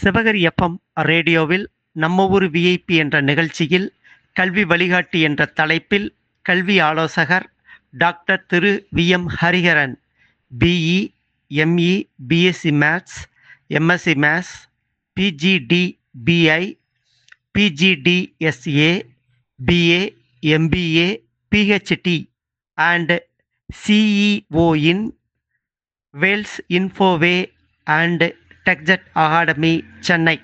சிவகரி FM ரேடியோவில் நம்ம ஊர் விஐபி என்ற நிகழ்ச்சியில் கல்வி வழிகாட்டி என்ற தலைப்பில் கல்வி ஆலோசகர் டாக்டர் திரு V M. Hariharan BE, ME, BSc maths, MSc maths, PGDBI, PGDSA, BA, MBA, PhD and CEO in Vels Infoway and Techjet Academy, Chennai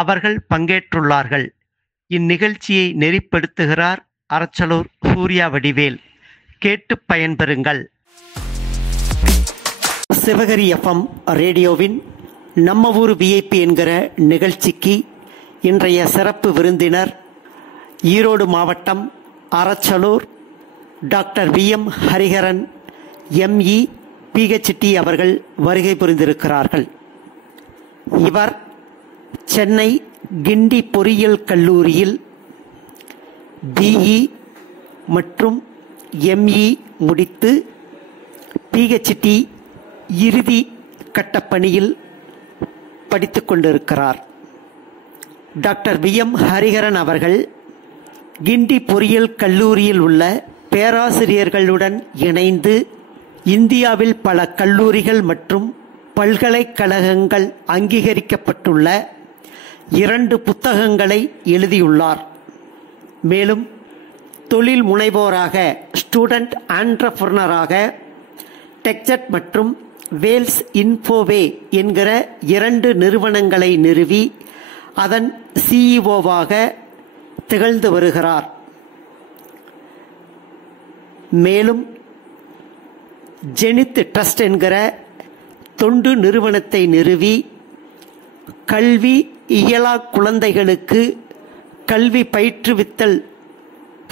அவர்கள் பங்கேற்றுள்ளார்கள். இந்நிகழ்ச்சியை நெறிப்படுத்துகிறார் அரச்சலூர் சூர்யா வடிவேல். கேட்டு பயன்பெறுங்கள். சிவகரி எஃப்எம் ரேடியோவின் நம்ம ஊர் விஐபி என்கிற நிகழ்ச்சிக்கு இன்றைய சிறப்பு விருந்தினர் ஈரோடு மாவட்டம் Arachalur doctor V M. Hariharan ME, PhD அவர்கள் வருகை புரிந்திருக்கிறார்கள். இவர் சென்னை கிண்டி பொறியியல் கல்லூரியில் பிஇ மற்றும் எம்இ முடித்து பிஹெச்டி இறுதி கட்டப்பணியில் படித்து கொண்டிருக்கிறார். Doctor V M. ஹரிஹரன் அவர்கள் கிண்டி பொறியியல் கல்லூரியில் உள்ள பேராசிரியர்களுடன் இணைந்து இந்தியாவில் பல கல்லூரிகள் மற்றும் பல்கலைக்கழகங்கள் அங்கீகரிக்கப்பட்டுள்ள 2 புத்தகங்களை எழுதியுள்ளார். மேலும் தொழில் முனைவோராக, ஸ்டூடெண்ட் ஆண்டர்பிரனராக டெக்ஜெட் மற்றும் வேல்ஸ் இன்ஃபோவே என்கிற 2 நிறுவனங்களை நிறுவி அதன் சிஇஓவாக திகழ்ந்து வருகிறார். மேலும் ஜெனித் ட்ரஸ்ட் என்கிற தொண்டு நிறுவனத்தை நிறுவி கல்வி இயலா குழந்தைகளுக்கு கல்வி பயிற்றுவித்தல்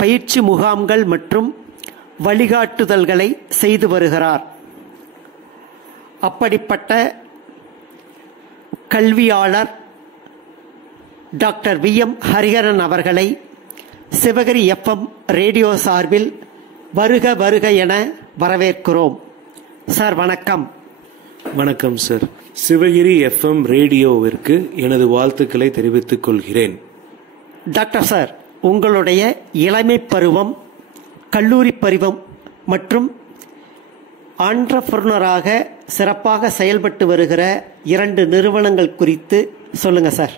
பயிற்சி முகாம்கள் மற்றும் வழிகாட்டுதல்களை செய்து வருகிறார். அப்படிப்பட்ட கல்வியாளர் டாக்டர் வி.எம். ஹரிஹரன் அவர்களை சிவகரி எஃப்எம் ரேடியோ சார்பில் வருக வருக என வரவேற்கிறோம். சார் வணக்கம். வணக்கம் சார். சிவகிரி எஃப்எம் ரேடியோவிற்கு எனது வாழ்த்துக்களை தெரிவித்துக் கொள்கிறேன். டாக்டர் சார், உங்களுடைய இளமை பருவம், கல்லூரி பருவம் மற்றும் ஆண்டர்பிரனராக சிறப்பாக செயல்பட்டு வருகிற 2 நிறுவனங்கள் குறித்து சொல்லுங்க சார்.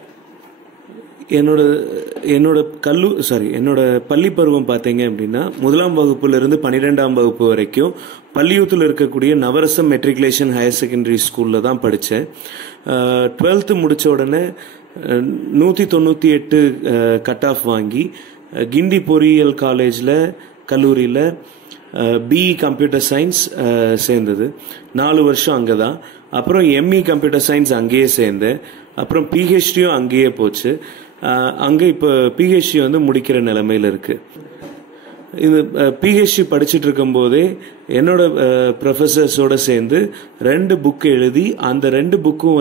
என்னோட பள்ளி பருவம் பார்த்தீங்க அப்படின்னா 1ஆம் வகுப்புலேருந்து 12ஆம் வகுப்பு வரைக்கும் பள்ளியூத்தில் இருக்கக்கூடிய நவரசம் மெட்ரிகுலேஷன் ஹையர் செகண்டரி ஸ்கூலில் தான் படித்தேன். 12th முடித்த உடனே 198 கட் ஆஃப் வாங்கி கிண்டி பொறியியல் கல்லூரியில் பிஇ கம்ப்யூட்டர் சயின்ஸ் சேர்ந்தது. 4 வருஷம் அங்கே தான். அப்புறம் எம்இ கம்ப்யூட்டர் சயின்ஸ் அங்கேயே சேர்ந்தேன். அப்புறம் பிஹெச்டியும் அங்கேயே போச்சு. அங்கே இப்போ பிஹெச்டி முடிக்கிற நிலைமையில் இருக்கு. இது பிஹெச்டி படிச்சுட்டு இருக்கும் போதே என்னோட ப்ரொஃபஸர்ஸோட சேர்ந்து 2 புக் எழுதி அந்த 2 புக்கும்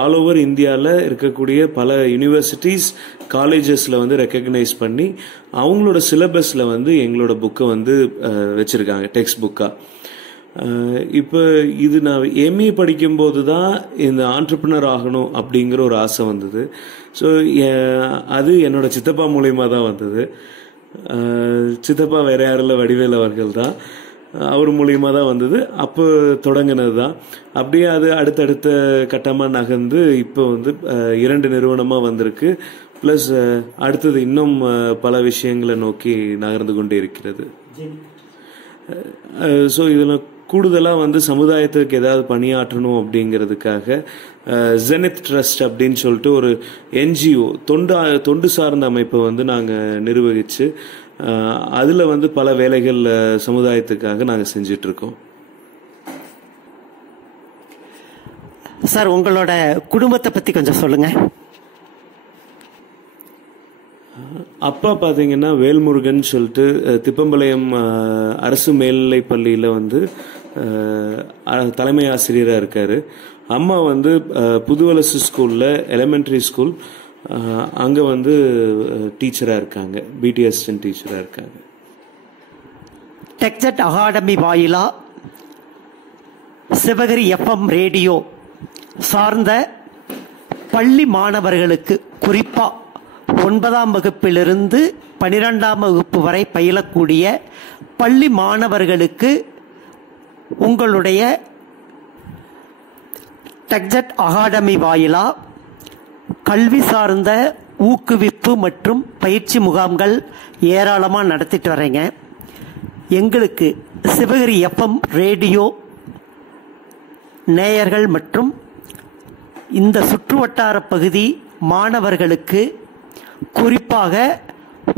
ஆல் ஓவர் இந்தியாவில் இருக்கக்கூடிய பல யூனிவர்சிட்டிஸ், காலேஜஸில் ரெக்கக்னைஸ் பண்ணி அவங்களோட சிலபஸில் எங்களோட புக்கை வச்சிருக்காங்க டெக்ஸ்ட் புக்காக. இப்போ இது நான் எம்இ படிக்கும்போது தான் இந்த ஆண்டர்பிரினர் ஆகணும் அப்படிங்கிற ஒரு ஆசை வந்தது. ஸோ அது என்னோட சித்தப்பா மூலயமா தான் வந்தது. சித்தப்பா வேற யாரும் இல்லை, வடிவேல் அவர்கள் தான். அவர் மூலியமாக தான் வந்தது. அப்போ தொடங்கினது தான். அப்படியே அது அடுத்தடுத்த கட்டமாக நகர்ந்து இப்போ 2 நிறுவனமாக வந்திருக்கு. ப்ளஸ் அடுத்தது இன்னும் பல விஷயங்களை நோக்கி நகர்ந்து கொண்டே இருக்கிறது. ஸோ இதில் கூடுதலாக சமுதாயத்துக்கு ஏதாவது பணியாற்றணும் அப்படிங்கிறதுக்காக ஜெனித் ட்ரஸ்ட் அப்படின்னு சொல்லிட்டு ஒரு என்ஜிஓ தொண்டு சார்ந்த அமைப்பை நாங்கள் நிர்வகித்து அதில் பல வேலைகள் சமுதாயத்துக்காக நாங்கள் செஞ்சிட்ருக்கோம். சார், உங்களோட குடும்பத்தை பற்றி கொஞ்சம் சொல்லுங்கள். அப்பா பார்த்தீங்கன்னா வேல்முருகன் சொல்லிட்டு திப்பம்பாளையம் அரசு மேல்நிலை பள்ளியில் தலைமை ஆசிரியராக இருக்காரு. அம்மா புதுவலசு ஸ்கூலில் எலிமெண்ட்ரி ஸ்கூல் அங்கே டீச்சராக இருக்காங்க, பிடி அசிஸ்டன்ட் டீச்சராக இருக்காங்க. டெக்ஜெட் அகாடமி வாயிலா சிவகரி எஃப்எம் ரேடியோ சார்ந்த பள்ளி மாணவர்களுக்கு, குறிப்பாக 9ஆம் வகுப்பிலிருந்து 12ஆம் வகுப்பு வரை பயிலக்கூடிய பள்ளி மாணவர்களுக்கு உங்களுடைய டெக்ஜெட் அகாடமி வாயிலா கல்வி சார்ந்த ஊக்குவிப்பு மற்றும் பயிற்சி முகாம்கள் ஏராளமாக நடத்திட்டு வரீங்க. எங்களுக்கு சிவகிரி FM ரேடியோ நேயர்கள் மற்றும் இந்த சுற்றுவட்டார பகுதி மாணவர்களுக்கு, குறிப்பாக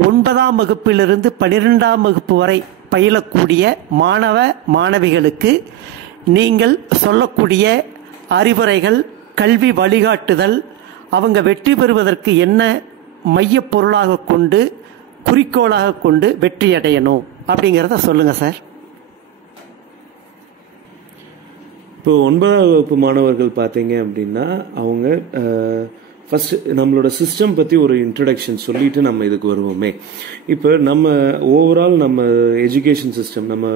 9ஆம் வகுப்பிலிருந்து 12ஆம் வகுப்பு வரை பயிலக்கூடிய மாணவ மாணவிகளுக்கு நீங்கள் சொல்லக்கூடிய அறிவுரைகள், கல்வி வழிகாட்டுதல், அவங்க வெற்றி பெறுவதற்கு என்ன மையப்பொருளாக கொண்டு, குறிக்கோளாக கொண்டு வெற்றி அடையணும் அப்படிங்கிறத சொல்லுங்கள் சார். இப்போ 9ஆம் வகுப்பு மாணவர்கள் பார்த்தீங்க அப்படின்னா அவங்க ஃபர்ஸ்ட் நம்மளோட சிஸ்டம் பற்றி ஒரு இன்ட்ரடக்ஷன் சொல்லிட்டு நம்ம இதுக்கு வருவோமே. இப்போ நம்ம ஓவரால் நம்ம எஜுகேஷன் சிஸ்டம், நம்ம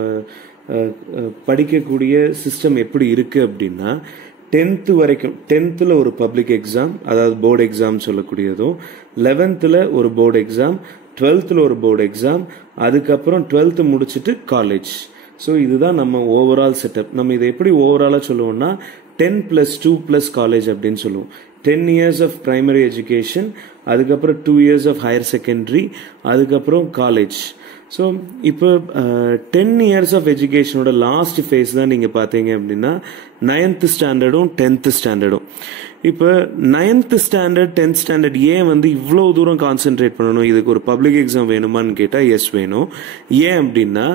படிக்கக்கூடிய சிஸ்டம் எப்படி இருக்கு அப்படின்னா, 10th வரைக்கும் 10th ஒரு பப்ளிக் எக்ஸாம், அதாவது போர்டு எக்ஸாம் சொல்லக்கூடியதும், 11th ஒரு போர்டு எக்ஸாம், 12th ஒரு போர்டு எக்ஸாம், அதுக்கப்புறம் 12th முடிச்சுட்டு காலேஜ். ஸோ இதுதான் நம்ம ஓவரால் செட்டப். நம்ம இதை எப்படி ஓவராலாக சொல்லுவோம்னா 10+2+ காலேஜ் அப்படின்னு சொல்லுவோம். 10 years ஆஃப் பிரைமரி எஜுகேஷன், அதுக்கப்புறம் 2 years ஆஃப் ஹையர் செகண்டரி, அதுக்கப்புறம் காலேஜ். ஸோ இப்போ 10 years ஆஃப் எஜுகேஷனோட லாஸ்ட் ஃபேஸ் தான் நீங்கள் பார்த்தீங்க அப்படின்னா 9th ஸ்டாண்டர்டும் 10th ஸ்டாண்டர்டும். இப்போ 9th ஸ்டாண்டர்ட் 10th ஸ்டாண்டர்ட் ஏன் வந்து இவ்வளோ தூரம் கான்சென்ட்ரேட் பண்ணணும்? இதுக்கு ஒரு பப்ளிக் எக்ஸாம் வேணுமான்னு கேட்டால் எஸ் வேணும். ஏன் அப்படின்னா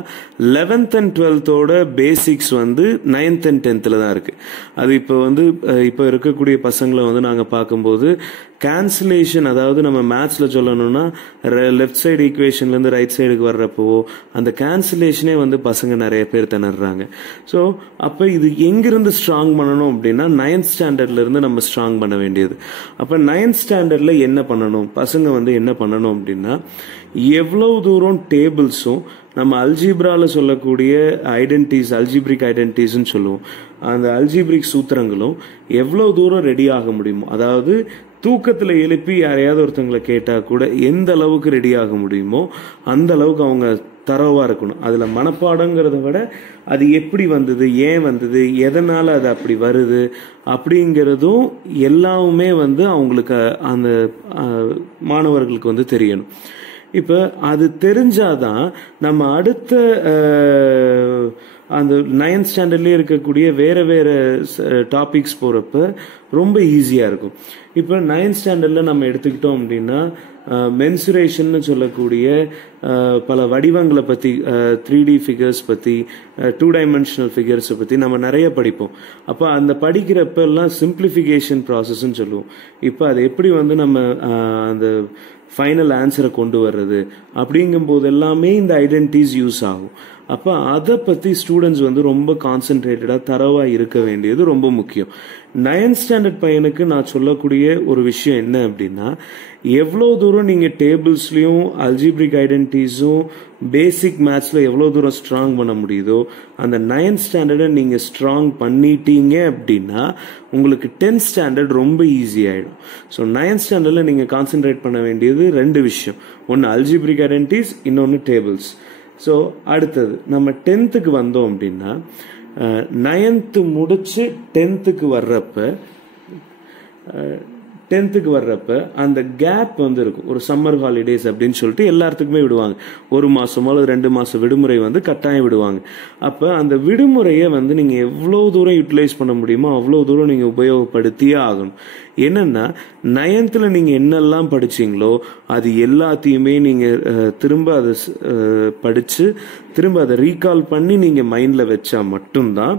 11th and 12th பேசிக்ஸ் வந்து 9th and 10th தான் இருக்கு. அது இப்போ வந்து இப்போ இருக்கக்கூடிய பசங்களை வந்து நாங்கள் பார்க்கும்போது கேன்சலேஷன், அதாவது நம்ம மேத்ஸில் சொல்லணும்னா லெஃப்ட் சைடு ஈக்குவேஷன்லேருந்து ரைட் சைடுக்கு வர்றப்போ அந்த கேன்சலேஷனே வந்து பசங்க நிறைய பேர் திணறாங்க. ஸோ அப்போ இது எங்கிருந்து ஸ்ட்ராங் பண்ணணும் அப்படின்னா 9th ஸ்டாண்டர்ட்லேருந்து நம்ம ஸ்ட்ராங் பண்ண வேண்டியது. அப்போ 9th ஸ்டாண்டர்டில் என்ன பண்ணணும், பசங்க வந்து என்ன பண்ணணும் அப்படின்னா, எவ்வளவு தூரம் டேபிள்ஸும் நம்ம அல்ஜிப்ராவில் சொல்லக்கூடிய ஐடென்டிட்டிஸ், அல்ஜிப்ரிக் ஐடென்டிட்டிஸ்ன்னு சொல்லுவோம், அந்த அல்ஜிப்ரிக் சூத்திரங்களும் எவ்வளோ தூரம் ரெடி ஆக முடியுமோ, அதாவது தூக்கத்தில் எழுப்பி யாரையாவது ஒருத்தங்களை கேட்டால் கூட எந்த அளவுக்கு ரெடி ஆக முடியுமோ அந்த அளவுக்கு அவங்க தரவாக இருக்கணும். அதில் மனப்பாடங்கிறத விட அது எப்படி வந்தது, ஏன் வந்தது, எதனால் அது அப்படி வருது அப்படிங்கிறதும் எல்லாமே வந்து அவங்களுக்கு அந்த மாணவர்களுக்கு வந்து தெரியணும். இப்போ அது தெரிஞ்சாதான் நம்ம அடுத்த அந்த 9th ஸ்டாண்டர்ட்லேயே இருக்கக்கூடிய வேறு வேறு டாபிக்ஸ் போகிறப்ப ரொம்ப ஈஸியாக இருக்கும். இப்போ 9th ஸ்டாண்டர்டில் நம்ம எடுத்துக்கிட்டோம் அப்படின்னா மென்சுரேஷன் சொல்லக்கூடிய பல வடிவங்களை பற்றி, 3D ஃபிகர்ஸ் பற்றி, 2 dimensional ஃபிகர்ஸை பற்றி நம்ம நிறைய படிப்போம். அப்போ அந்த படிக்கிறப்ப எல்லாம் சிம்பிளிஃபிகேஷன் ப்ராசஸ்ன்னு சொல்லுவோம். இப்போ அது எப்படி வந்து நம்ம அந்த ஃபைனல் ஆன்சரை கொண்டு வர்றது அப்படிங்கும் போது எல்லாமே இந்த ஐடென்டிட்டிஸ் யூஸ் ஆகும். அப்போ அதை பற்றி ஸ்டூடெண்ட்ஸ் வந்து ரொம்ப கான்சென்ட்ரேட்டடாக தரவாக இருக்க வேண்டியது ரொம்ப முக்கியம். 9th ஸ்டாண்டர்ட் பையனுக்கு நான் சொல்லக்கூடிய ஒரு விஷயம் என்ன அப்படின்னா, எவ்வளோ தூரம் நீங்கள் டேபிள்ஸ்லையும் அல்ஜிப்ரிக் ஐடென்டிட்டிஸும் பேசிக் மேத்ஸில் எவ்வளோ தூரம் ஸ்ட்ராங் பண்ண முடியுதோ அந்த 9th ஸ்டாண்டர்டை நீங்கள் ஸ்ட்ராங் பண்ணிட்டீங்க அப்படின்னா உங்களுக்கு 10th ஸ்டாண்டர்ட் ரொம்ப ஈஸி ஆகிடும். ஸோ 9th ஸ்டாண்டர்டில் நீங்கள் கான்சென்ட்ரேட் பண்ண வேண்டியது 2 விஷயம், ஒன்று அல்ஜிப்ரிக் ஐடென்டிட்டிஸ், இன்னொன்று டேபிள்ஸ். ஸோ அடுத்தது நம்ம 10th வந்தோம் அப்படின்னா 9th முடிச்சு 10th வர்றப்ப அந்த கேப் வந்து இருக்கும். ஒரு சம்மர் ஹாலிடேஸ் அப்படின்னு சொல்லிட்டு எல்லாத்துக்குமே விடுவாங்க. 1 மாசமோ அல்லது 2 மாசம் விடுமுறை வந்து கட்டாயம் விடுவாங்க. அப்போ அந்த விடுமுறையை வந்து நீங்கள் எவ்வளோ தூரம் யூட்டிலைஸ் பண்ண முடியுமோ அவ்வளோ தூரம் நீங்கள் உபயோகப்படுத்தியே ஆகணும். என்னன்னா 9th நீங்கள் என்னெல்லாம் படிச்சீங்களோ அது எல்லாத்தையுமே நீங்கள் திரும்ப அதை படித்து திரும்ப அதை ரீகால் பண்ணி நீங்கள் மைண்டில் வச்சா மட்டும்தான்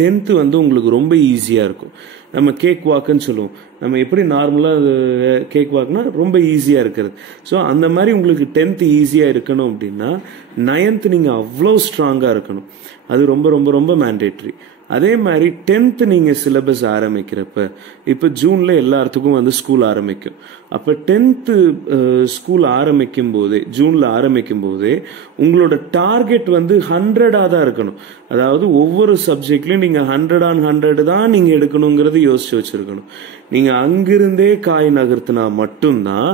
10th வந்து உங்களுக்கு ரொம்ப ஈஸியாக இருக்கும். நம்ம கேக் வாக்குன்னு சொல்லுவோம். நம்ம எப்படி நார்மலாக கேக் வாக்குனா ரொம்ப ஈஸியாக இருக்கிறது. ஸோ அந்த மாதிரி உங்களுக்கு 10th ஈஸியாக இருக்கணும் அப்படின்னா 9th நீங்கள் அவ்வளோ ஸ்ட்ராங்காக இருக்கணும். அது ரொம்ப ரொம்ப ரொம்ப மேண்டேட்ரி. அதே மாதிரி 10th நீங்கள் சிலபஸ் ஆரம்பிக்கிறப்ப இப்போ ஜூனில் எல்லாத்துக்கும் வந்து ஸ்கூல் ஆரம்பிக்கும். அப்போ 10th ஸ்கூல் ஆரம்பிக்கும் போதே, ஜூனில் ஆரம்பிக்கும் போதே உங்களோட டார்கெட் வந்து 100ஆக தான் இருக்கணும். அதாவது ஒவ்வொரு சப்ஜெக்ட்லையும் நீங்கள் 100 on 100 தான் நீங்கள் எடுக்கணுங்கிறது யோசிச்சு வச்சிருக்கணும். நீங்கள் அங்கிருந்தே காய் நகர்த்தினா மட்டும்தான்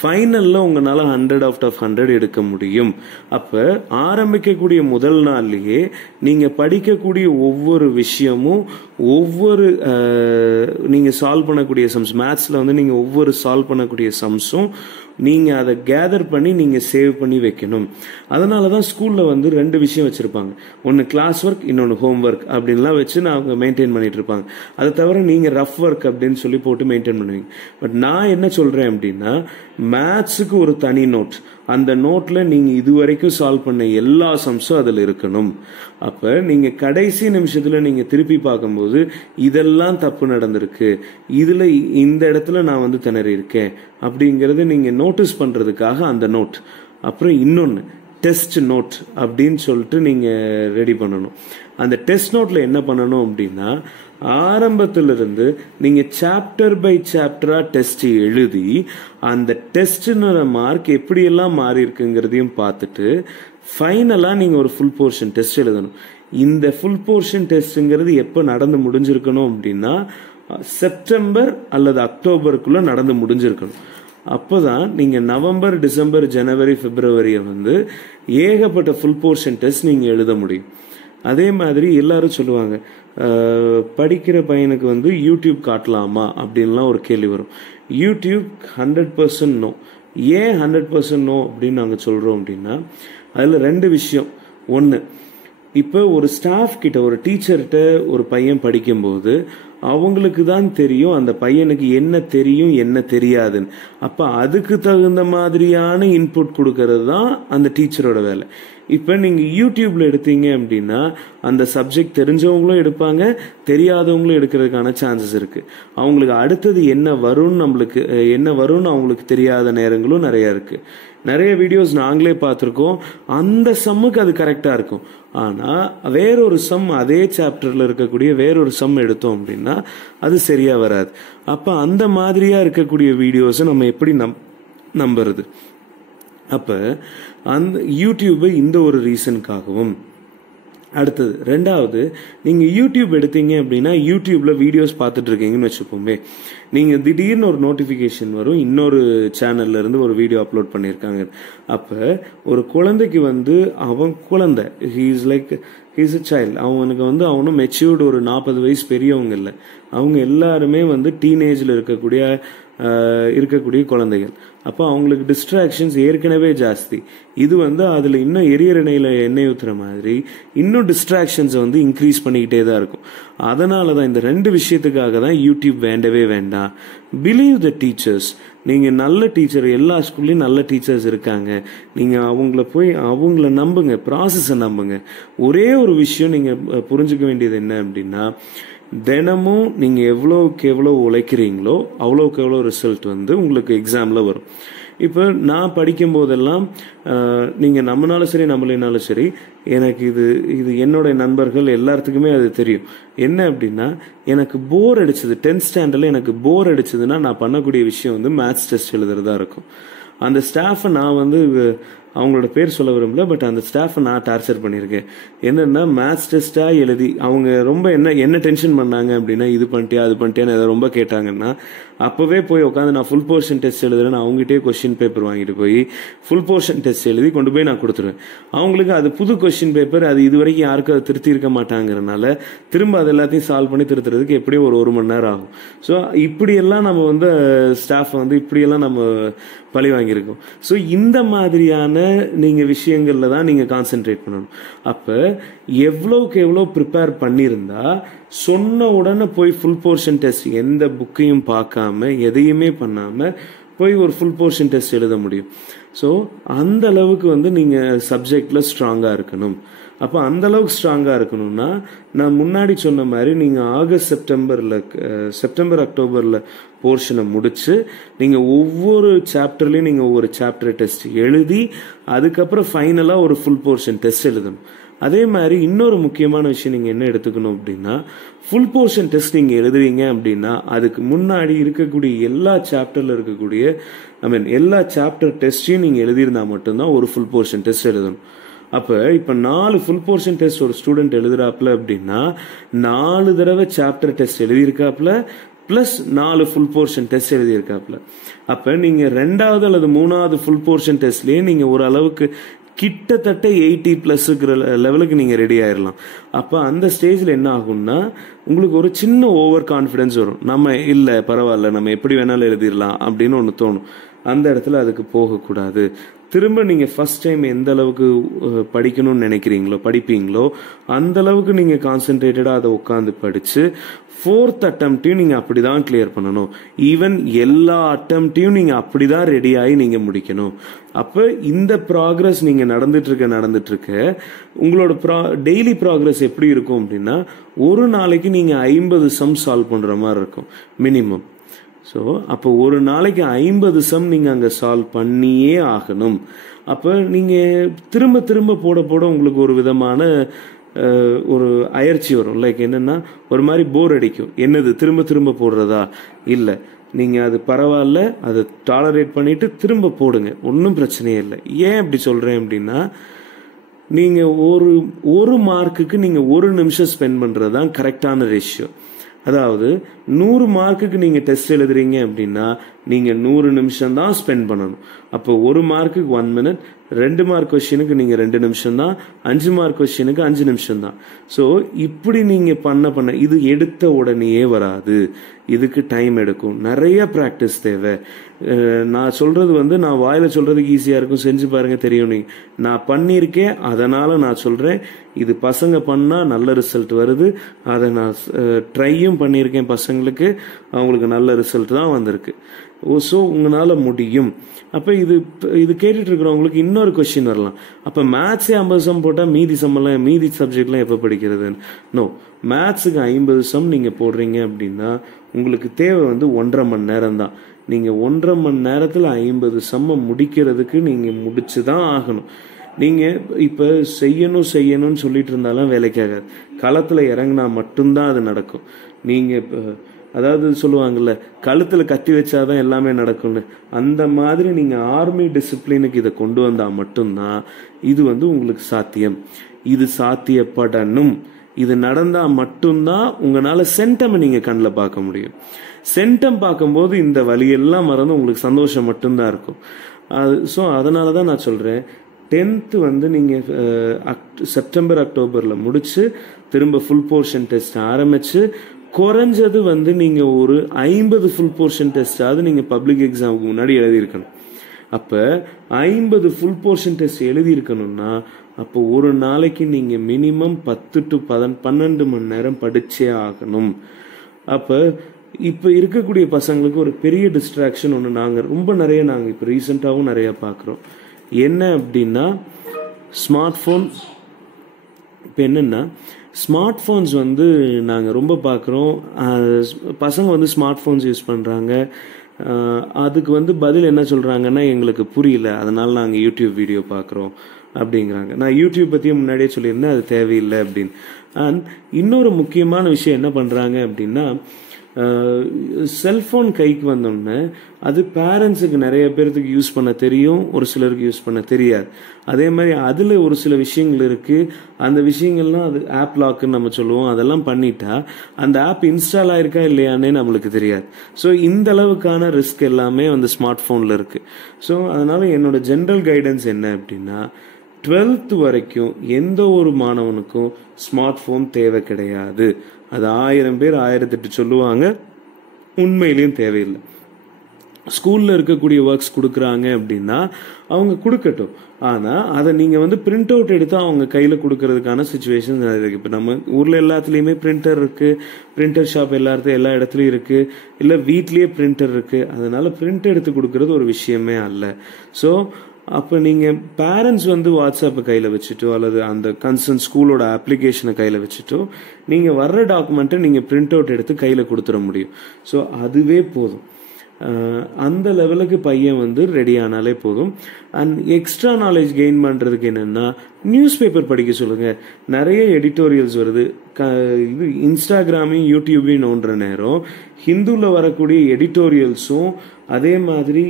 ஃபைனலில் உங்களால் 100 out of 100 எடுக்க முடியும். அப்போ ஆரம்பிக்கக்கூடிய முதல் நாள்லேயே நீங்கள் படிக்கக்கூடிய ஒவ்வொரு விஷயமும், ஒவ்வொரு நீங்கள் சால்வ் பண்ணக்கூடிய சம்ஸ், மேத்ஸில் வந்து நீங்கள் ஒவ்வொரு சால்வ் பண்ணக்கூடிய சம்ஸும் நீங்கள் அதை கேதர் பண்ணி நீங்கள் சேவ் பண்ணி வைக்கணும். அதனால தான் ஸ்கூலில் வந்து 2 விஷயம் வச்சுருப்பாங்க. ஒன்று கிளாஸ் ஒர்க், இன்னொன்று ஹோம் ஒர்க் அப்படின்லாம் வச்சு அவங்க மெயின்டைன் பண்ணிட்டு இருப்பாங்க. அதை தவிர நீங்கள் ரஃப் ஒர்க் அப்படின்னு சொல்லி போட்டு மெயின்டைன் பண்ணுவீங்க. பட் நான் என்ன சொல்கிறேன் அப்படின்னா, மேத்ஸுக்கு ஒரு தனி நோட், அந்த நோட்டில் நீங்கள் இது வரைக்கும் சால்வ் பண்ண எல்லா சம்ஸும் அதில் இருக்கணும். அப்போ நீங்கள் கடைசி நிமிஷத்தில் நீங்கள் திருப்பி பார்க்கும்போது இதெல்லாம் தப்பு நடந்திருக்கு, இதில் இந்த இடத்துல நான் வந்து திணறி இருக்கேன் அப்படிங்கிறது நீங்கள் நோட்டீஸ் பண்ணுறதுக்காக அந்த நோட். அப்புறம் இன்னொன்று டெஸ்ட் நோட் அப்படின்னு சொல்லிட்டு நீங்கள் ரெடி பண்ணணும். அந்த டெஸ்ட் நோட்டில் என்ன பண்ணணும் அப்படின்னா, ஆரம்பத்திலிருந்து நீங்கள் சாப்டர் பை சாப்டரா டெஸ்ட் எழுதி அந்த டெஸ்ட்னோட மார்க் எப்படியெல்லாம் மாறி இருக்குங்கிறதையும் பார்த்துட்டு ஃபைனலாக நீங்கள் ஒரு ஃபுல் போர்ஷன் டெஸ்ட் எழுதணும். இந்த ஃபுல் போர்ஷன் டெஸ்ட்டுங்கிறது எப்போ நடந்து முடிஞ்சிருக்கணும் அப்படின்னா, செப்டம்பர் அல்லது அக்டோபருக்குள்ளே நடந்து முடிஞ்சிருக்கணும். அப்போதான் நீங்கள் நவம்பர், டிசம்பர், ஜனவரி, பிப்ரவரியை வந்து ஏகப்பட்ட ஃபுல் போர்ஷன் டெஸ்ட் நீங்கள் எழுத முடியும். அதே மாதிரி எல்லாரும் சொல்லுவாங்க, படிக்கிற பையனுக்கு வந்து யூடியூப் காட்டலாமா அப்படின்லாம் ஒரு கேள்வி வரும். YouTube 100% no. ஏன் 100% நோ அப்படின்னு நாங்கள் சொல்கிறோம் அப்படின்னா, அதில் 2 விஷயம். ஒன்று, இப்போ ஒரு ஸ்டாஃப் கிட்ட, ஒரு டீச்சர்கிட்ட ஒரு பையன் படிக்கும்போது அவங்களுக்கு தான் தெரியும் அந்த பையனுக்கு என்ன தெரியும் என்ன தெரியாதுன்னு. அப்போ அதுக்கு தகுந்த மாதிரியான இன்புட் கொடுக்கறது தான் அந்த டீச்சரோட வேலை. இப்போ நீங்கள் யூடியூப்ல எடுத்தீங்க அப்படின்னா அந்த சப்ஜெக்ட் தெரிஞ்சவங்களும் எடுப்பாங்க, தெரியாதவங்களும் எடுக்கிறதுக்கான சான்சஸ் இருக்கு. அவங்களுக்கு அடுத்தது என்ன வரும்னு அவங்களுக்கு தெரியாத நேரங்களும் நிறைய இருக்கு. நிறைய வீடியோஸ் நாங்களே பார்த்துருக்கோம், அந்த சம்முக்கு அது கரெக்டாக இருக்கும். ஆனால் வேறொரு சம், அதே சாப்டரில் இருக்கக்கூடிய வேறொரு சம் எடுத்தோம் அப்படின்னா அது சரியாக வராது. அப்போ அந்த மாதிரியாக இருக்கக்கூடிய வீடியோஸை நம்ம எப்படி நம்புறது? அப்போ அந்த யூடியூபை இந்த ஒரு ரீசனுக்காகவும். அடுத்தது, 2வது, நீங்கள் யூடியூப் எடுத்தீங்க அப்படின்னா யூடியூப்ல வீடியோஸ் பார்த்துட்டு இருக்கீங்கன்னு வச்சுப்போமே, நீங்கள் திடீர்னு ஒரு நோட்டிஃபிகேஷன் வரும், இன்னொரு சேனல்ல இருந்து ஒரு வீடியோ அப்லோட் பண்ணியிருக்காங்க. அப்போ ஒரு குழந்தைக்கு வந்து அவன் குழந்தை, ஹீஸ் அ சைல்டு, அவனுக்கு வந்து அவனும் மெச்சூர்டு, ஒரு 40 வயசு பெரியவங்க இல்லை, அவங்க எல்லாருமே வந்து டீனேஜில் இருக்கக்கூடிய குழந்தைகள். அப்போ அவங்களுக்கு டிஸ்ட்ராக்ஷன்ஸ் ஏற்கனவே ஜாஸ்தி. இது வந்து அதில் இன்னும் எரியற எண்ணெய் ஊற்றுற மாதிரி இன்னும் டிஸ்ட்ராக்ஷன்ஸை வந்து இன்க்ரீஸ் பண்ணிக்கிட்டே தான் இருக்கும். அதனால தான் இந்த 2 விஷயத்துக்காக தான் யூடியூப் வேண்டவே வேண்டாம். Believe the teachers. நீங்கள் நல்ல டீச்சர், எல்லா ஸ்கூல்லையும் நல்ல டீச்சர்ஸ் இருக்காங்க, நீங்கள் அவங்கள நம்புங்க, ப்ராசஸை நம்புங்க. ஒரே ஒரு விஷயம் நீங்கள் புரிஞ்சுக்க வேண்டியது என்ன அப்படின்னா, தினமும் நீங்கள் எவ்வளோக்கு எவ்வளோ உழைக்கிறீங்களோ அவ்வளோக்கு எவ்வளோ ரிசல்ட் வந்து உங்களுக்கு எக்ஸாமில் வரும். இப்போ நான் படிக்கும் போதெல்லாம் நீங்கள் நம்மனாலும் சரி நம்மளைனாலும் சரி, எனக்கு இது என்னோட நண்பர்கள் எல்லாத்துக்குமே அது தெரியும். என்ன அப்படின்னா, எனக்கு போர் அடிச்சது 10th ஸ்டாண்டர்டில் எனக்கு போர் அடிச்சதுன்னா நான் பண்ணக்கூடிய விஷயம் வந்து மேத்ஸ் டெஸ்ட் எழுதுறதா இருக்கும். அந்த ஸ்டாஃபை நான் வந்து அவங்களோட பேர் சொல்ல விரும்பல, பட் அந்த ஸ்டாஃபை நான் டார்ச்சர் பண்ணியிருக்கேன். என்னன்னா, மேத்ஸ் டெஸ்ட்டாக எழுதி அவங்க ரொம்ப என்ன டென்ஷன் பண்ணாங்க அப்படின்னா, இது பண்ணிட்டியா அது பண்ணிட்டியான்னு எதை ரொம்ப கேட்டாங்கன்னா, அப்போவே போய் உட்காந்து நான் ஃபுல் போர்ஷன் டெஸ்ட் எழுதுறேன்னு அவங்ககிட்டே கொஸ்டின் பேப்பர் வாங்கிட்டு போய் ஃபுல் போர்ஷன் டெஸ்ட் எழுதி கொண்டு போய் நான் கொடுத்துருவேன். அவங்களுக்கு அது புது கொஸ்டின் பேப்பர், அது இது வரைக்கும் யாருக்கும் அதை திருத்தி இருக்க மாட்டாங்கிறனால திரும்ப அது எல்லாத்தையும் சால்வ் பண்ணி திருத்துறதுக்கு எப்படியும் ஒரு மணி நேரம் ஆகும். ஸோ இப்படியெல்லாம் நம்ம வந்து ஸ்டாஃப் வந்து இப்படியெல்லாம் நம்ம பழி வாங்கியிருக்கோம். ஸோ இந்த மாதிரியான நீங்கள் விஷயங்களில் தான் நீங்கள் கான்சென்ட்ரேட் பண்ணணும். அப்போ எவ்வளோக்கு எவ்வளோ ப்ரிப்பேர் பண்ணியிருந்தா சொன்ன உடனே போய் ஃபுல் போர்ஷன் டெஸ்ட் எந்த புக்கையும் பார்க்காம எதையுமே பண்ணாமல் போய் ஒரு ஃபுல் போர்ஷன் டெஸ்ட் எழுத முடியும். ஸோ அந்த அளவுக்கு வந்து நீங்கள் சப்ஜெக்டில் ஸ்ட்ராங்காக இருக்கணும். அப்போ அந்த அளவுக்கு ஸ்ட்ராங்காக இருக்கணும்னா நான் முன்னாடி சொன்ன மாதிரி நீங்கள் ஆகஸ்ட் செப்டம்பர் அக்டோபரில் போர்ஷனை முடிச்சு நீங்கள் ஒவ்வொரு சாப்டர்லையும் நீங்கள் ஒவ்வொரு சாப்டர் டெஸ்ட் எழுதி அதுக்கப்புறம் ஃபைனலாக ஒரு ஃபுல் போர்ஷன் டெஸ்ட் எழுதணும். அதே மாதிரி இன்னொரு முக்கியமான விஷயம் நீங்கள் என்ன எடுத்துக்கணும் அப்படின்னா, ஃபுல் போர்ஷன் டெஸ்ட் நீங்கள் எழுதுறீங்க அப்படின்னா அதுக்கு முன்னாடி இருக்கக்கூடிய எல்லா சாப்டரில் இருக்கக்கூடிய எல்லா சாப்டர் டெஸ்ட்டையும் நீங்கள் எழுதியிருந்தா மட்டும்தான் ஒரு ஃபுல் போர்ஷன் டெஸ்ட் எழுதணும். அப்போ இப்போ 4 ஃபுல் போர்ஷன் டெஸ்ட் ஒரு ஸ்டூடெண்ட் எழுதுறாப்புல அப்படின்னா 4 தடவை சாப்டர் டெஸ்ட் எழுதியிருக்காப்புல பிளஸ் 4 ஃபுல் போர்ஷன் டெஸ்ட் எழுதியிருக்காப்புல. அப்போ நீங்கள் 2வது அல்லது 3வது ஃபுல் போர்ஷன் டெஸ்ட்லேயே நீங்கள் ஓரளவுக்கு கிட்டத்தட்ட 80+ லெவலுக்கு நீங்கள் ரெடி ஆயிடலாம். அப்போ அந்த ஸ்டேஜில் என்ன ஆகும்னா உங்களுக்கு ஒரு சின்ன ஓவர் கான்ஃபிடென்ஸ் வரும். நம்ம இல்லை பரவாயில்ல நம்ம எப்படி வேணாலும் எழுதிடலாம் அப்படின்னு ஒன்று தோணும். அந்த இடத்துல அதுக்கு போகக்கூடாது. திரும்ப நீங்கள் ஃபர்ஸ்ட் டைம் எந்த அளவுக்கு படிக்கணும்னு நினைக்கிறீங்களோ படிப்பீங்களோ அந்த அளவுக்கு நீங்கள் கான்சென்ட்ரேட்டடாக அதை உட்காந்து படித்து 4th அட்டம்ப்டையும் நீங்கள் அப்படி தான் கிளியர் பண்ணணும். ஈவன் எல்லா அட்டம்ப்டையும் நீங்கள் அப்படி தான் ரெடியாகி நீங்கள் முடிக்கணும். அப்போ இந்த ப்ராக்ரஸ் நீங்கள் நடந்துட்டு இருக்க உங்களோட டெய்லி ப்ராக்ரஸ் எப்படி இருக்கும் அப்படின்னா ஒரு நாளைக்கு நீங்கள் 50 சம் சால்வ் பண்ணுற மாதிரி இருக்கும் மினிமம். ஸோ அப்போ ஒரு நாளைக்கு 50 சம் நீங்கள் அங்கே சால்வ் பண்ணியே ஆகணும். அப்போ நீங்கள் திரும்ப திரும்ப போட போட உங்களுக்கு ஒரு விதமான ஒரு அயற்சி வரும். லைக் என்னன்னா ஒரு மாதிரி போர் அடிக்கும். என்னது திரும்ப திரும்ப போடுறதா? இல்லை, நீங்கள் அது பரவாயில்ல, அதை டாலரேட் பண்ணிட்டு திரும்ப போடுங்க, ஒன்றும் பிரச்சனையே இல்லை. ஏன் அப்படி சொல்கிறேன் அப்படின்னா நீங்கள் ஒரு மார்க்குக்கு நீங்கள் 1 நிமிஷம் ஸ்பெண்ட் பண்ணுறது தான் கரெக்டான ரேஷியோ. அதாவது 100 மார்க்குக்கு நீங்கள் டெஸ்ட் எழுதுறீங்க அப்படின்னா நீங்கள் 100 நிமிஷம் தான் ஸ்பெண்ட் பண்ணணும். அப்போ 1 மார்க்குக்கு 1 மினிட், 2 மார்க் கொஸ்டினுக்கு நீங்கள் 2 நிமிஷம் தான், 5 மார்க் கொஸ்டினுக்கு 5 நிமிஷம் தான். ஸோ இப்படி நீங்கள் பண்ண இது எடுத்த உடனேயே வராது. இதுக்கு டைம் எடுக்கும், நிறைய ப்ராக்டிஸ் தேவை. நான் சொல்றது நான் வாயில சொல்றதுக்கு ஈஸியா இருக்கும், செஞ்சு பாருங்க தெரியும். நான் பண்ணியிருக்கேன், அதனால நான் சொல்றேன். இது பசங்க பண்ணா நல்ல ரிசல்ட் வருது. அதை நான் ட்ரையும் பண்ணியிருக்கேன், பசங்களுக்கு அவங்களுக்கு நல்ல ரிசல்ட் தான் வந்திருக்கு. ஸோ உங்களால முடியும். அப்போ இது கேட்டுட்டு இருக்கிறவங்களுக்கு இன்னொரு கொஸ்டின் வரலாம், அப்போ மேத்ஸே 50 சம் போட்டால் மீதி சப்ஜெக்ட்லாம் எப்போ படிக்கிறது? நோ, மேத்ஸுக்கு 50 சம் நீங்கள் போடுறீங்க அப்படின்னா உங்களுக்கு தேவை 1.5 மணி நேரம் தான். நீங்கள் 1.5 மணி நேரத்தில் 50 சம்மை முடிக்கிறதுக்கு நீங்கள் முடிச்சு தான் ஆகணும். நீங்கள் இப்போ செய்யணும்னு சொல்லிட்டு இருந்தாலும் வேலைக்காகாது. களத்தில் இறங்கினா மட்டும்தான் அது நடக்கும். நீங்கள் இப்போ அதாவது சொல்லுவாங்கல்ல, கழுத்தில் கத்தி வச்சாதான் எல்லாமே நடக்கும்னு, அந்த மாதிரி நீங்கள் ஆர்மி டிசிப்ளினுக்கு இதை கொண்டு வந்தால் மட்டும்தான் இது உங்களுக்கு சாத்தியம். இது சாத்தியப்படணும். இது நடந்தால் மட்டும்தான் உங்களால் சென்டமை நீங்கள் கண்ணில் பார்க்க முடியும். சென்டம் பார்க்கும்போது இந்த வழியெல்லாம் மறந்து உங்களுக்கு சந்தோஷம் மட்டும்தான் இருக்கும். ஸோ அதனால தான் நான் சொல்கிறேன், 10th நீங்கள் செப்டம்பர் அக்டோபரில் முடிச்சு திரும்ப ஃபுல் போர்ஷன் டெஸ்ட் ஆரம்பித்து குறைஞ்சது நீங்கள் ஒரு 50 ஃபுல் போர்ஷன் டெஸ்டாவது நீங்கள் பப்ளிக் எக்ஸாமுக்கு முன்னாடி எழுதியிருக்கணும். அப்போ 50 ஃபுல் போர்ஷன் டெஸ்ட் எழுதியிருக்கணும்னா அப்போ ஒரு நாளைக்கு நீங்கள் மினிமம் 10 to 12 மணி நேரம் படிச்சே ஆகணும். அப்போ இப்போ இருக்கக்கூடிய பசங்களுக்கு ஒரு பெரிய டிஸ்ட்ராக்ஷன் ஒன்று நாங்கள் இப்போ ரீசெண்டாகவும் நிறைய பார்க்குறோம். என்ன அப்படின்னா ஸ்மார்ட் ஃபோன். இப்போ என்னென்னா ஸ்மார்ட் ஃபோன்ஸ் நாங்கள் ரொம்ப பார்க்குறோம். பசங்க ஸ்மார்ட் ஃபோன்ஸ் யூஸ் பண்ணுறாங்க. அதுக்கு பதில் என்ன சொல்கிறாங்கன்னா எங்களுக்கு புரியல, அதனால நாங்கள் யூடியூப் வீடியோ பார்க்குறோம் அப்படிங்கிறாங்க. நான் யூடியூப் பற்றியும் முன்னாடியே சொல்லியிருந்தேன், அது தேவையில்லை அப்படின்னு. அண்ட் இன்னொரு முக்கியமான விஷயம் என்ன பண்ணுறாங்க அப்படின்னா, செல்ஃபோன் கைக்கு வந்தோடனே அது பேரண்ட்ஸுக்கு நிறைய பேர்த்துக்கு யூஸ் பண்ண தெரியும், ஒரு சிலருக்கு யூஸ் பண்ண தெரியாது. அதே மாதிரி அதில் ஒரு சில விஷயங்கள் இருக்குது. அந்த விஷயங்கள்லாம் அது ஆப் லாக்குன்னு நம்ம சொல்லுவோம். அதெல்லாம் பண்ணிட்டா அந்த ஆப் இன்ஸ்டால் ஆயிருக்கா இல்லையானே நம்மளுக்கு தெரியாது. ஸோ இந்த அளவுக்கான ரிஸ்க் எல்லாமே ஸ்மார்ட் ஃபோனில் இருக்குது. ஸோ அதனால என்னோட ஜென்ரல் கைடன்ஸ் என்ன அப்படின்னா, 12th வரைக்கும் எந்த ஒரு மாணவனுக்கும் ஸ்மார்ட் ஃபோன் தேவை கிடையாது. அது 1000 பேர் 1008 சொல்லுவாங்க, உண்மையிலையும் தேவையில்லை. ஸ்கூலில் இருக்கக்கூடிய ஒர்க்ஸ் கொடுக்குறாங்க அப்படின்னா அவங்க கொடுக்கட்டும். ஆனால் அதை நீங்கள் பிரிண்ட் அவுட் எடுத்து அவங்க கையில் கொடுக்கறதுக்கான சுச்சுவேஷன் இருக்குது. இப்போ நம்ம ஊரில் எல்லாத்துலேயுமே பிரிண்டர் இருக்குது, பிரிண்டர் ஷாப் எல்லா இடத்துலையும் இருக்குது, இல்லை வீட்லேயே பிரிண்டர் இருக்குது. அதனால பிரிண்ட் எடுத்து கொடுக்கறது ஒரு விஷயமே அல்ல. ஸோ அப்போ நீங்கள் பேரண்ட்ஸ் வந்து வாட்ஸ்அப்பை கையில் வச்சுட்டோ அல்லது அந்த கன்சர்ன் ஸ்கூலோட அப்ளிகேஷனை கையில் வச்சுட்டோ நீங்கள் வர்ற டாக்குமெண்ட்டை நீங்கள் பிரிண்ட் அவுட் எடுத்து கையில் கொடுத்துட முடியும். ஸோ அதுவே போதும். அந்த லெவலுக்கு பையன் வந்து ரெடி ஆனாலே போதும். அண்ட் எக்ஸ்ட்ரா நாலேஜ் கெயின் பண்ணுறதுக்கு என்னென்னா நியூஸ் பேப்பர் படிக்க சொல்லுங்கள். நிறைய எடிட்டோரியல்ஸ் வருது. இது இன்ஸ்டாகிராமையும் யூடியூபையும் நோண்டுற நேரம் ஹிந்துவில் வரக்கூடிய எடிட்டோரியல்ஸும் அதே மாதிரி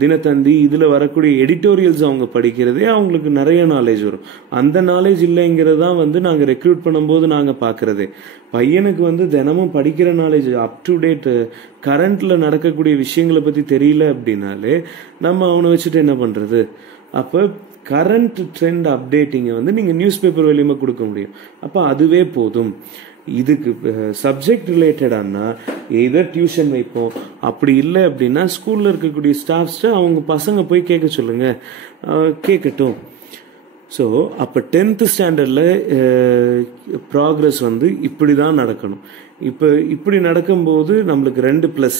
தினத்தந்தி இதில் வரக்கூடிய எடிட்டோரியல்ஸ் அவங்க படிக்கிறதே அவங்களுக்கு நிறைய நாலேஜ் வரும். அந்த நாலேஜ் இல்லைங்கிறது தான் வந்து நாங்கள் ரெக்ரூட் பண்ணும்போது நாங்கள் பார்க்குறதே. பையனுக்கு வந்து தினமும் படிக்கிற நாலேஜ் அப் டு டேட் கரண்ட்டில் நடக்கக்கூடிய விஷயங்களை பற்றி தெரியல அப்படின்னாலே நம்ம அவனை வச்சுட்டு என்ன பண்ணுறது? அப்போ கரண்ட் ட்ரெண்ட் அப்டேட்டிங்கை வந்து நீங்கள் நியூஸ் பேப்பர் வழியுமா கொடுக்க முடியும். அப்போ அதுவே போதும். இதுக்கு சப்ஜெக்ட் ரிலேட்டடானா எதர் டியூஷன் வைப்போம், அப்படி இல்லை அப்படின்னா ஸ்கூலில் இருக்கக்கூடிய ஸ்டாஃப்ஸ்ட்டு அவங்க பசங்க போய் கேட்க சொல்லுங்கள், கேட்கட்டும். ஸோ அப்போ 10th ஸ்டாண்டர்டில் ப்ராக்ரஸ் வந்து இப்படி தான் நடக்கணும். இப்போ இப்படி நடக்கும்போது நம்மளுக்கு 2+.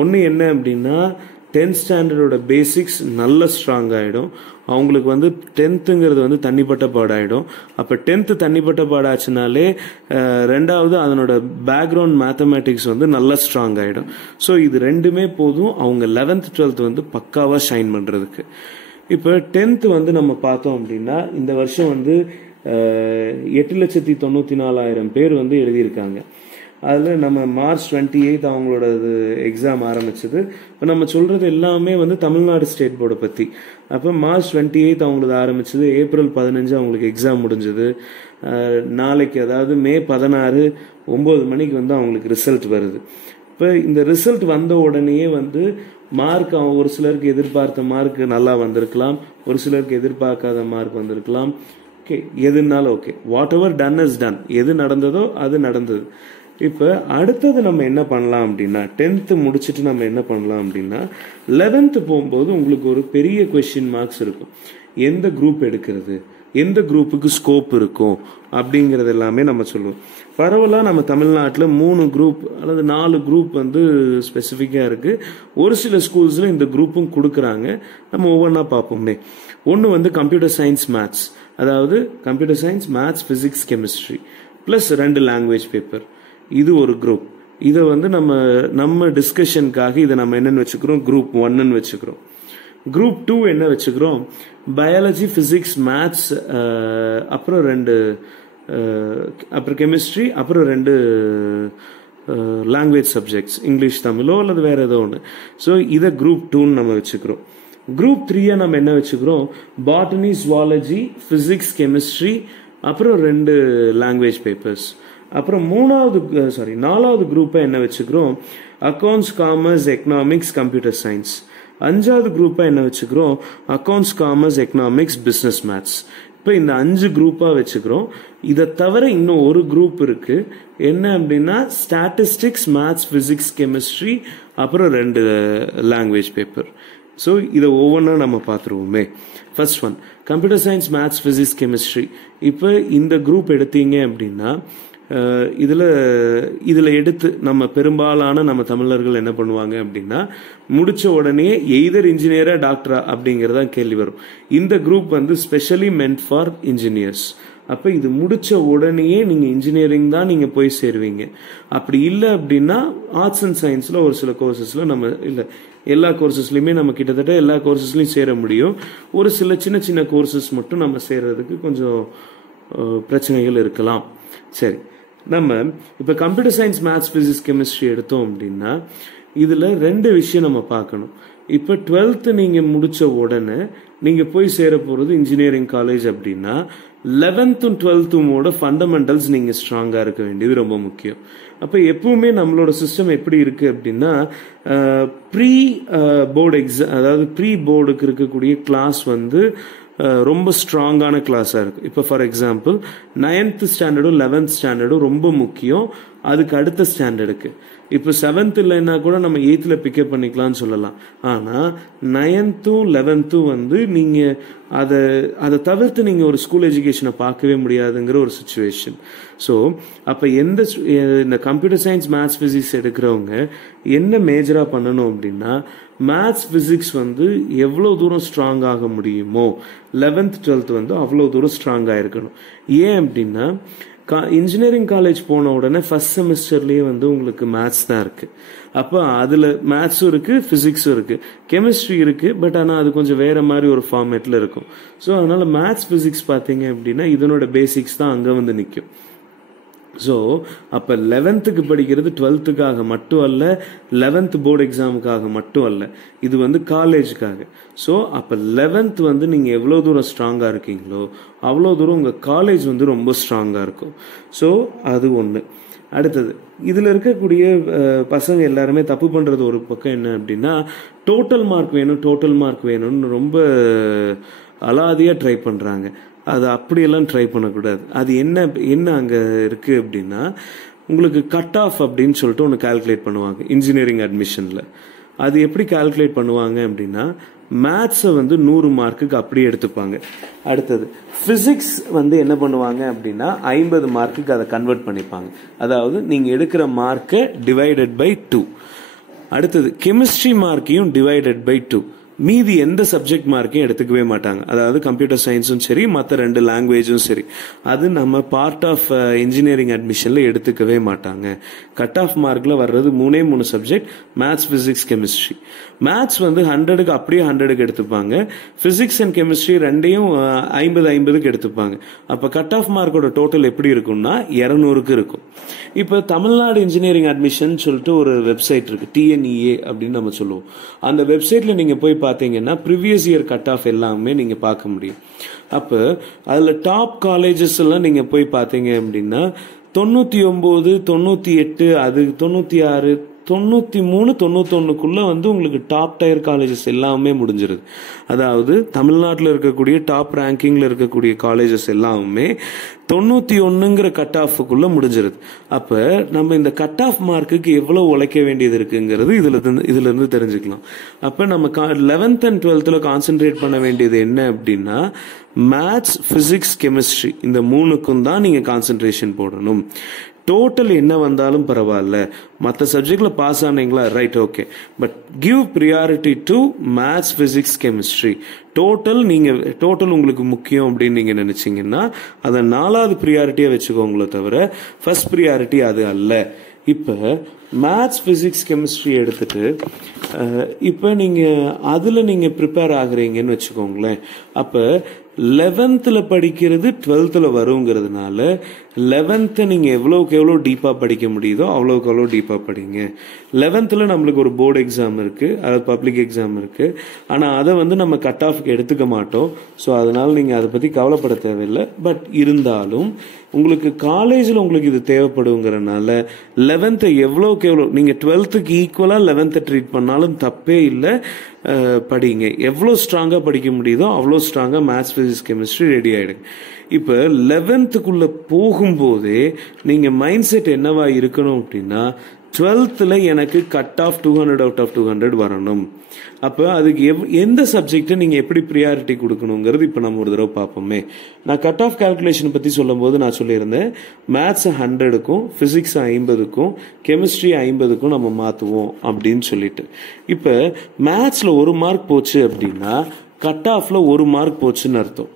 ஒன்று என்ன அப்படின்னா 10th ஸ்டாண்டர்டோட பேசிக்ஸ் நல்ல ஸ்ட்ராங் ஆகிடும். அவங்களுக்கு வந்து 10ங்கிறது வந்து தண்ணிப்பட்ட பாடாயிடும். அப்போ 10th தண்ணிப்பட்ட பாடாச்சுனாலே ரெண்டாவது அதனோட பேக்ரவுண்ட் மேத்தமேட்டிக்ஸ் வந்து நல்லா ஸ்ட்ராங் ஆகிடும். ஸோ இது ரெண்டுமே போதும் அவங்க 11th 12th வந்து பக்காவாக ஷைன் பண்ணுறதுக்கு. இப்போ 10th வந்து நம்ம பார்த்தோம் அப்படின்னா இந்த வருஷம் வந்து 8,94,000 பேர் வந்து எழுதியிருக்காங்க. அதில் நம்ம March 28 அவங்களோட எக்ஸாம் ஆரம்பிச்சது. இப்போ நம்ம சொல்கிறது எல்லாமே வந்து தமிழ்நாடு ஸ்டேட் போர்டை பற்றி. அப்போ March 28 அவங்களது ஆரம்பிச்சது, April 15 அவங்களுக்கு எக்ஸாம் முடிஞ்சது. நாளைக்கு அதாவது May 16 9 மணிக்கு வந்து அவங்களுக்கு ரிசல்ட் வருது. இப்போ இந்த ரிசல்ட் வந்த உடனேயே வந்து மார்க் ஒரு சிலருக்கு எதிர்பார்த்த மார்க் நல்லா வந்திருக்கலாம், ஒரு சிலருக்கு எதிர்பார்க்காத மார்க் வந்திருக்கலாம். ஓகே, எதுனாலும் okay, what ever done is done. எது நடந்ததோ அது நடந்தது. இப்போ அடுத்தது நம்ம என்ன பண்ணலாம் அப்படின்னா 10th முடிச்சுட்டு நம்ம என்ன பண்ணலாம் அப்படின்னா 11th போகும்போது உங்களுக்கு ஒரு பெரிய கொஸ்டின் மார்க்ஸ் இருக்கும். எந்த குரூப் எடுக்கிறது, எந்த குரூப்புக்கு ஸ்கோப் இருக்கும் அப்படிங்கிறது எல்லாமே நம்ம சொல்லுவோம். பரவலாக நம்ம தமிழ்நாட்டில் 3 குரூப் அல்லது 4 குரூப் வந்து ஸ்பெசிஃபிக்காக இருக்குது. ஒரு சில ஸ்கூல்ஸில் இந்த குரூப்பும் கொடுக்குறாங்க. நம்ம ஒவ்வொன்றா பார்ப்போமே. ஒன்று வந்து கம்ப்யூட்டர் சயின்ஸ் மேத்ஸ், அதாவது computer science maths physics chemistry plus 2 language paper. இது ஒரு குரூப். இதை வந்து நம்ம டிஸ்கஷனுக்காக இதை நம்ம என்னன்னு வச்சுக்கிறோம், குரூப் 1ன்னு வச்சுக்கிறோம். குரூப் 2 என்ன வச்சுக்கிறோம், பயாலஜி ஃபிசிக்ஸ் மேத்ஸ் அப்புறம் 2 அப்புறம் கெமிஸ்ட்ரி அப்புறம் 2 லாங்குவேஜ் சப்ஜெக்ட்ஸ், இங்கிலீஷ் தமிழோ அல்லது வேற ஏதோ ஒன்று. ஸோ இதை குரூப் 2ன்னு நம்ம வச்சுக்கிறோம். குரூப் 3 நம்ம என்ன வச்சுக்கிறோம், பாட்டனி ஜுவாலஜி ஃபிசிக்ஸ் கெமிஸ்ட்ரி அப்புறம் 2 லாங்குவேஜ் பேப்பர்ஸ். அப்புறம் 4வது குரூப்பை என்ன வச்சுக்கிறோம், accounts commerce economics computer science. 5வது குரூப்பை என்ன வச்சுக்கிறோம், accounts commerce economics business maths. இப்போ இந்த 5 குரூப்பாக வச்சுக்கிறோம். இதை தவிர இன்னும் ஒரு குரூப் இருக்கு. என்ன அப்படின்னா ஸ்டாட்டிஸ்டிக்ஸ் மேத்ஸ் ஃபிசிக்ஸ் கெமிஸ்ட்ரி அப்புறம் 2 லாங்குவேஜ் பேப்பர். ஸோ இதை ஒவ்வொன்றா நம்ம பார்த்துருவோமே. First one computer science maths physics chemistry. இப்போ இந்த குரூப் எடுத்தீங்க அப்படின்னா இதில் எடுத்து நம்ம பெரும்பாலான நம்ம தமிழர்கள் என்ன பண்ணுவாங்க அப்படின்னா முடிச்ச உடனே எய்தர் இன்ஜினியரா டாக்டரா அப்படிங்கிறதா கேள்வி வரும். இந்த குரூப் வந்து ஸ்பெஷலி மென்ட் ஃபார் இன்ஜினியர்ஸ். அப்போ இது முடிச்ச உடனேயே நீங்கள் இன்ஜினியரிங் தான் நீங்கள் போய் சேருவீங்க. அப்படி இல்லை அப்படின்னா ஆர்ட்ஸ் அண்ட் சயின்ஸில் ஒரு சில கோர்சஸில் நம்ம இல்லை எல்லா கோர்சஸ்லையுமே நம்ம கிட்டத்தட்ட எல்லா கோர்சஸ்லையும் சேர முடியும். ஒரு சில சின்ன சின்ன கோர்சஸ் மட்டும் நம்ம சேர்றதுக்கு கொஞ்சம் பிரச்சனைகள் இருக்கலாம். சரி, நம்ம இப்போ computer science maths physics chemistry எடுத்தோம் அப்படின்னா இதில் 2 விஷயம் நம்ம பார்க்கணும். இப்போ 12th நீங்கள் முடித்த உடனே நீங்கள் போய் சேர போகிறது இன்ஜினியரிங் காலேஜ் அப்படின்னா 11th 12th ஃபண்டமெண்டல்ஸ் நீங்கள் ஸ்ட்ராங்காக இருக்க வேண்டியது ரொம்ப முக்கியம். அப்போ எப்பவுமே நம்மளோட சிஸ்டம் எப்படி இருக்குது அப்படின்னா ப்ரீ போர்டு எக்ஸாம், அதாவது ப்ரீ போர்டுக்கு இருக்கக்கூடிய கிளாஸ் வந்து ரொம்ப ஸ்ட்ராங்கான கிளாஸாக இருக்கும். இப்போ ஃபார் எக்ஸாம்பிள் 9th ஸ்டாண்டர்டும் 11th ஸ்டாண்டர்டும் ரொம்ப முக்கியம். அதுக்கு அடுத்த ஸ்டாண்டர்டுக்கு. இப்போ 7th இல்லைன்னா கூட நம்ம 8th பிக்கப் பண்ணிக்கலாம்னு சொல்லலாம். ஆனால் 9th 11th வந்து நீங்கள் அதை தவிர்த்து நீங்கள் ஒரு ஸ்கூல் எஜுகேஷனை பார்க்கவே முடியாதுங்கிற ஒரு சுச்சுவேஷன். ஸோ அப்போ இந்த கம்ப்யூட்டர் சயின்ஸ் மேத்ஸ் ஃபிசிக்ஸ் எடுக்கிறவங்க என்ன மேஜராக பண்ணணும் அப்படின்னா, மேத்ஸ் ஃபிசிக்ஸ் வந்து எவ்வளோ தூரம் ஸ்ட்ராங் ஆக முடியுமோ 11th 12th வந்து அவ்வளோ தூரம் ஸ்ட்ராங்காக இருக்கணும். ஏன் அப்படின்னா, இன்ஜினியரிங் காலேஜ் போன உடனே ஃபர்ஸ்ட் செமஸ்டர்லேயே வந்து உங்களுக்கு மேத்ஸ் தான் இருக்குது. அப்போ அதில் மேத்ஸும் இருக்குது, ஃபிசிக்ஸும் இருக்குது, கெமிஸ்ட்ரி இருக்குது. பட் ஆனால் அது கொஞ்சம் வேறு மாதிரி ஒரு ஃபார்மேட்டில் இருக்கும். ஸோ அதனால் மேத்ஸ் ஃபிசிக்ஸ் பார்த்தீங்க அப்படின்னா இதனோட பேசிக்ஸ் தான் அங்கே வந்து நிற்கும். ஸோ அப்போ 11th படிக்கிறது 12th மட்டும் அல்ல, 11th போர்டு எக்ஸாமுக்காக மட்டும் அல்ல, இது வந்து காலேஜுக்காக. ஸோ அப்போ 11th வந்து நீங்கள் எவ்வளோ தூரம் ஸ்ட்ராங்காக இருக்கீங்களோ அவ்வளோ தூரம் உங்கள் காலேஜ் வந்து ரொம்ப ஸ்ட்ராங்காக இருக்கும். ஸோ அது ஒன்று. அடுத்தது, இதில் இருக்கக்கூடிய பசங்க எல்லாருமே தப்பு பண்ணுறது ஒரு பக்கம் என்ன அப்படின்னா, டோட்டல் மார்க் வேணும்னு ரொம்ப அலாதியாக ட்ரை பண்ணுறாங்க. அது அப்படியெல்லாம் ட்ரை பண்ணக்கூடாது. அது என்ன அங்கே இருக்குது அப்படின்னா, உங்களுக்கு கட் ஆஃப் அப்படின்னு சொல்லிட்டு ஒன்று கால்குலேட் பண்ணுவாங்க இன்ஜினியரிங் அட்மிஷனில். அது எப்படி கால்குலேட் பண்ணுவாங்க அப்படின்னா, மேத்ஸை வந்து 100 மார்க்குக்கு அப்படியே எடுத்துப்பாங்க. அடுத்தது ஃபிசிக்ஸ் வந்து என்ன பண்ணுவாங்க அப்படின்னா 50 மார்க்குக்கு அதை கன்வெர்ட் பண்ணிப்பாங்க. அதாவது நீங்கள் எடுக்கிற மார்க்கை டிவைடட் பை 2. அடுத்தது கெமிஸ்ட்ரி மார்க்கையும் டிவைடட் பை 2. மீதி எந்த சப்ஜெக்ட் மார்க்கையும் எடுத்துக்கவே மாட்டாங்க. அதாவது கம்ப்யூட்டர் சயின்ஸும் சரி, மற்ற 2 லாங்குவேஜும் சரி, அது நம்ம பார்ட் ஆஃப் இன்ஜினியரிங் அட்மிஷன்ல எடுத்துக்கவே மாட்டாங்க. கட் ஆஃப் மார்க்ல வர்றது 3 subject, maths, physics, chemistry. Maths வந்து 100க்கு அப்படியே 100க்கு எடுத்துப்பாங்க. பிசிக்ஸ் அண்ட் கெமிஸ்ட்ரி ரெண்டையும் 50-50க்கு எடுத்துப்பாங்க. அப்ப கட் ஆஃப் மார்க்கோட டோட்டல் எப்படி இருக்கும்னா 200க்கு இருக்கும். இப்ப தமிழ்நாடு இன்ஜினியரிங் அட்மிஷன் சொல்லிட்டு ஒரு வெப்சைட் இருக்கு, TNEA அப்படின்னு நம்ம சொல்லுவோம். அந்த வெப்சைட்ல நீங்க போய் பார்த்தீங்கன்னா ப்ரீவியஸ் இயர் கட் ஆஃப் எல்லாமே நீங்க பார்க்க முடியும். அப்ப அதுல டாப் காலேஜஸ் எல்லாம் நீங்க போய் பார்த்தீங்க அப்படின்னா 99, 98, அது 96, 93, 91க்குள்ள வந்து உங்களுக்கு டாப் டயர் காலேஜஸ் எல்லாமே முடிஞ்சிருது. அதாவது தமிழ்நாட்டில் இருக்கக்கூடிய டாப் ரேங்கிங்ல இருக்கக்கூடிய காலேஜஸ் எல்லாமே 91ங்கிற கட் ஆஃபுக்குள்ள முடிஞ்சிருது. அப்ப நம்ம இந்த கட் ஆஃப் மார்க்குக்கு எவ்வளவு உழைக்க வேண்டியது இருக்குங்கிறது இதுல இருந்து தெரிஞ்சுக்கலாம். அப்ப நம்ம 11th and 12th கான்சென்ட்ரேட் பண்ண வேண்டியது என்ன அப்படின்னா, மேத்ஸ், பிசிக்ஸ், கெமிஸ்ட்ரி இந்த 3க்கும் தான் நீங்க கான்சென்ட்ரேஷன் போடணும். டோட்டல் என்ன வந்தாலும் பரவாயில்ல, மற்ற சப்ஜெக்ட்ல பாஸ் ஆனீங்களா, right, okay, but give priority to maths, physics, chemistry. Total உங்களுக்கு முக்கியம் அப்படின்னு நீங்க நினைச்சீங்கன்னா அதை 4வது ப்ரியாரிட்டியா வச்சுக்கோங்களே தவிர ஃபர்ஸ்ட் ப்ரியாரிட்டி அது அல்ல. இப்ப மேத்ஸ், பிசிக்ஸ், கெமிஸ்ட்ரி எடுத்துட்டு இப்ப நீங்க அதுல நீங்க ப்ரிப்பேர் ஆகுறீங்கன்னு வச்சுக்கோங்களேன். அப்ப 11th படிக்கிறது 12th வருங்கிறதுனால 11th நீங்க எவ்வளவுக்கு எவ்வளவு டீப்பா படிக்க முடியுதோ அவ்வளவுக்கு எவ்வளவு டீப்பா படிங்க. 11th நம்மளுக்கு ஒரு போர்டு எக்ஸாம் இருக்கு, அதாவது பப்ளிக் எக்ஸாம் இருக்கு. ஆனா அதை வந்து நம்ம கட் ஆஃப்க்கு எடுத்துக்க மாட்டோம். ஸோ அதனால நீங்க அதை பத்தி கவலைப்பட தேவையில்லை. பட் இருந்தாலும் உங்களுக்கு காலேஜில் உங்களுக்கு இது தேவைப்படுங்கிறனால 11th எவ்வளவுக்கு எவ்வளோ நீங்க 12th ஈக்குவலா 11th ட்ரீட் பண்ணாலும் தப்பே இல்லை, படிங்க. எவ்வளோ ஸ்ட்ராங்கா படிக்க முடியுதோ அவ்வளோ ஸ்ட்ராங்கா மேத்ஸ், பிசிக்ஸ், கெமிஸ்ட்ரி ரெடி ஆயிடுங்க. இப்ப 11th போகும்போதே நீங்க மைண்ட் செட் என்னவா இருக்கணும் அப்படின்னா, 12th எனக்கு கட் ஆஃப் 200 out of 200 வரணும். அப்ப அதுக்கு எந்த சப்ஜெக்ட் நீங்க எப்படி ப்ரியாரிட்டி கொடுக்கணுங்கிறது இப்ப நம்ம ஒரு தடவை பார்ப்போமே. நான் கட் ஆஃப் கால்குலேஷன் பத்தி சொல்லும் போது நான் சொல்லியிருந்தேன், மேத்ஸ் 100க்கும், பிசிக்ஸ் 50க்கும், கெமிஸ்ட்ரி 50க்கும் நம்ம மாத்துவோம் அப்படின்னு சொல்லிட்டு. இப்ப மேத்ஸ்ல 1 மார்க் போச்சு அப்படின்னா கட் ஆஃப்ல 1 மார்க் போச்சுன்னு அர்த்தம்.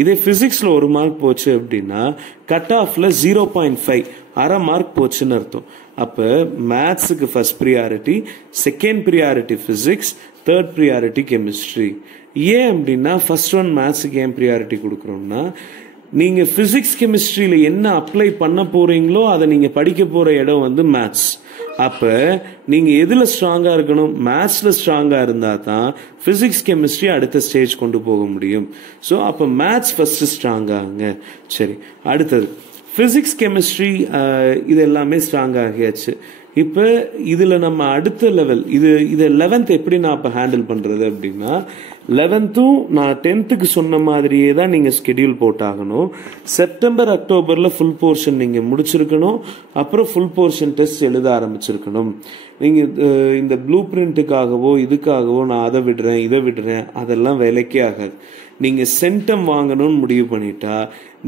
இதே பிசிக்ஸ்ல 1 மார்க் போச்சு அப்படின்னா கட் ஆஃப்ல 0.5 அரை மார்க் போச்சுன்னு அர்த்தம். அப்ப மேத்ஸுக்கு first priority, second priority physics, third priority chemistry. ஏன் அப்படின்னா ஃபர்ஸ்ட் ஒன் மேத்ஸுக்கு ஏன் ப்ரியாரிட்டி கொடுக்குறோம்னா, நீங்க பிசிக்ஸ் கெமிஸ்ட்ரியில என்ன அப்ளை பண்ண போறீங்களோ அதை நீங்க படிக்க போற இடம் வந்து மேத்ஸ். அப்ப நீங்க எதுல ஸ்ட்ராங்கா இருக்கணும், மேத்ஸ்ல ஸ்ட்ராங்கா இருந்தா தான் பிசிக்ஸ் கெமிஸ்ட்ரி அடுத்த ஸ்டேஜ் கொண்டு போக முடியும். சோ அப்ப மேத்ஸ் ஃபர்ஸ்ட் ஸ்ட்ராங்காங்க. சரி, அடுத்தது பிசிக்ஸ் கெமிஸ்ட்ரி இது எல்லாமே ஸ்ட்ராங் ஆகியாச்சு. இப்போ இதில் நம்ம அடுத்த லெவல் இதை 11th எப்படி நான் இப்போ ஹேண்டில் பண்ணுறது அப்படின்னா, 11th நான் 10th சொன்ன மாதிரியே தான் நீங்கள் ஸ்கெடியூல் போட்டாகணும். செப்டம்பர் அக்டோபரில் ஃபுல் போர்ஷன் நீங்கள் முடிச்சிருக்கணும். அப்புறம் ஃபுல் போர்ஷன் டெஸ்ட் எழுத ஆரம்பிச்சிருக்கணும். நீங்கள் இந்த ப்ளூ பிரிண்ட்டுக்காகவோ இதுக்காகவோ நான் அதை விடுறேன் இதை விடுறேன் அதெல்லாம் வேலைக்கே ஆகாது. நீங்கள் சென்டம் வாங்கணும்னு முடிவு பண்ணிட்டா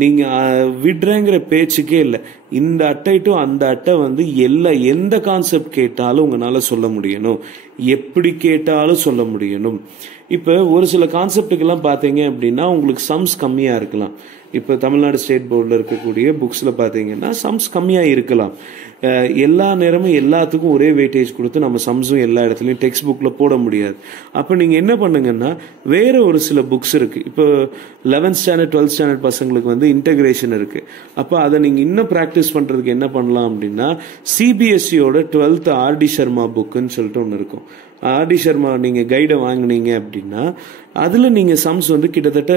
நீங்கள் விடுறேங்கிற பேச்சுக்கே இல்லை. இந்த அட்டை டு அந்த அட்டை வந்து எந்த கான்செப்ட் கேட்டாலும் உங்களால் சொல்ல முடியணும், எப்படி கேட்டாலும் சொல்ல முடியணும். இப்போ ஒரு சில கான்செப்டுக்கெல்லாம் பார்த்தீங்க அப்படின்னா உங்களுக்கு சம்ஸ் கம்மியாக இருக்கலாம். இப்போ தமிழ்நாடு ஸ்டேட் போர்டில் இருக்கக்கூடிய புக்ஸில் பார்த்தீங்கன்னா சம்ஸ் கம்மியாக இருக்கலாம். எல்லா நேரமும் எல்லாத்துக்கும் ஒரே வெயிட்டேஜ் கொடுத்து நம்ம சம்ஸும் எல்லா இடத்துலையும் டெக்ஸ்ட் புக்கில் போட முடியாது. அப்போ நீங்கள் என்ன பண்ணுங்கன்னா வேறு ஒரு சில புக்ஸ் இருக்குது. இப்போ 11th ஸ்டாண்டர்ட் 12th ஸ்டாண்டர்ட் பசங்களுக்கு வந்து இன்டகிரேஷன் இருக்குது. அப்போ அதை நீங்கள் இன்னும் ப்ராக்டிஸ் பண்ணுறதுக்கு என்ன பண்ணலாம் அப்படின்னா சிபிஎஸ்சியோட 12th ஆர்டி சர்மா புக்குன்னு சொல்லிட்டு ஒன்று இருக்கும். ஆர்டி சர்மா நீங்கள் கைடை வாங்கினீங்க அப்படின்னா அதில் நீங்கள் சம்ஸ் வந்து கிட்டத்தட்ட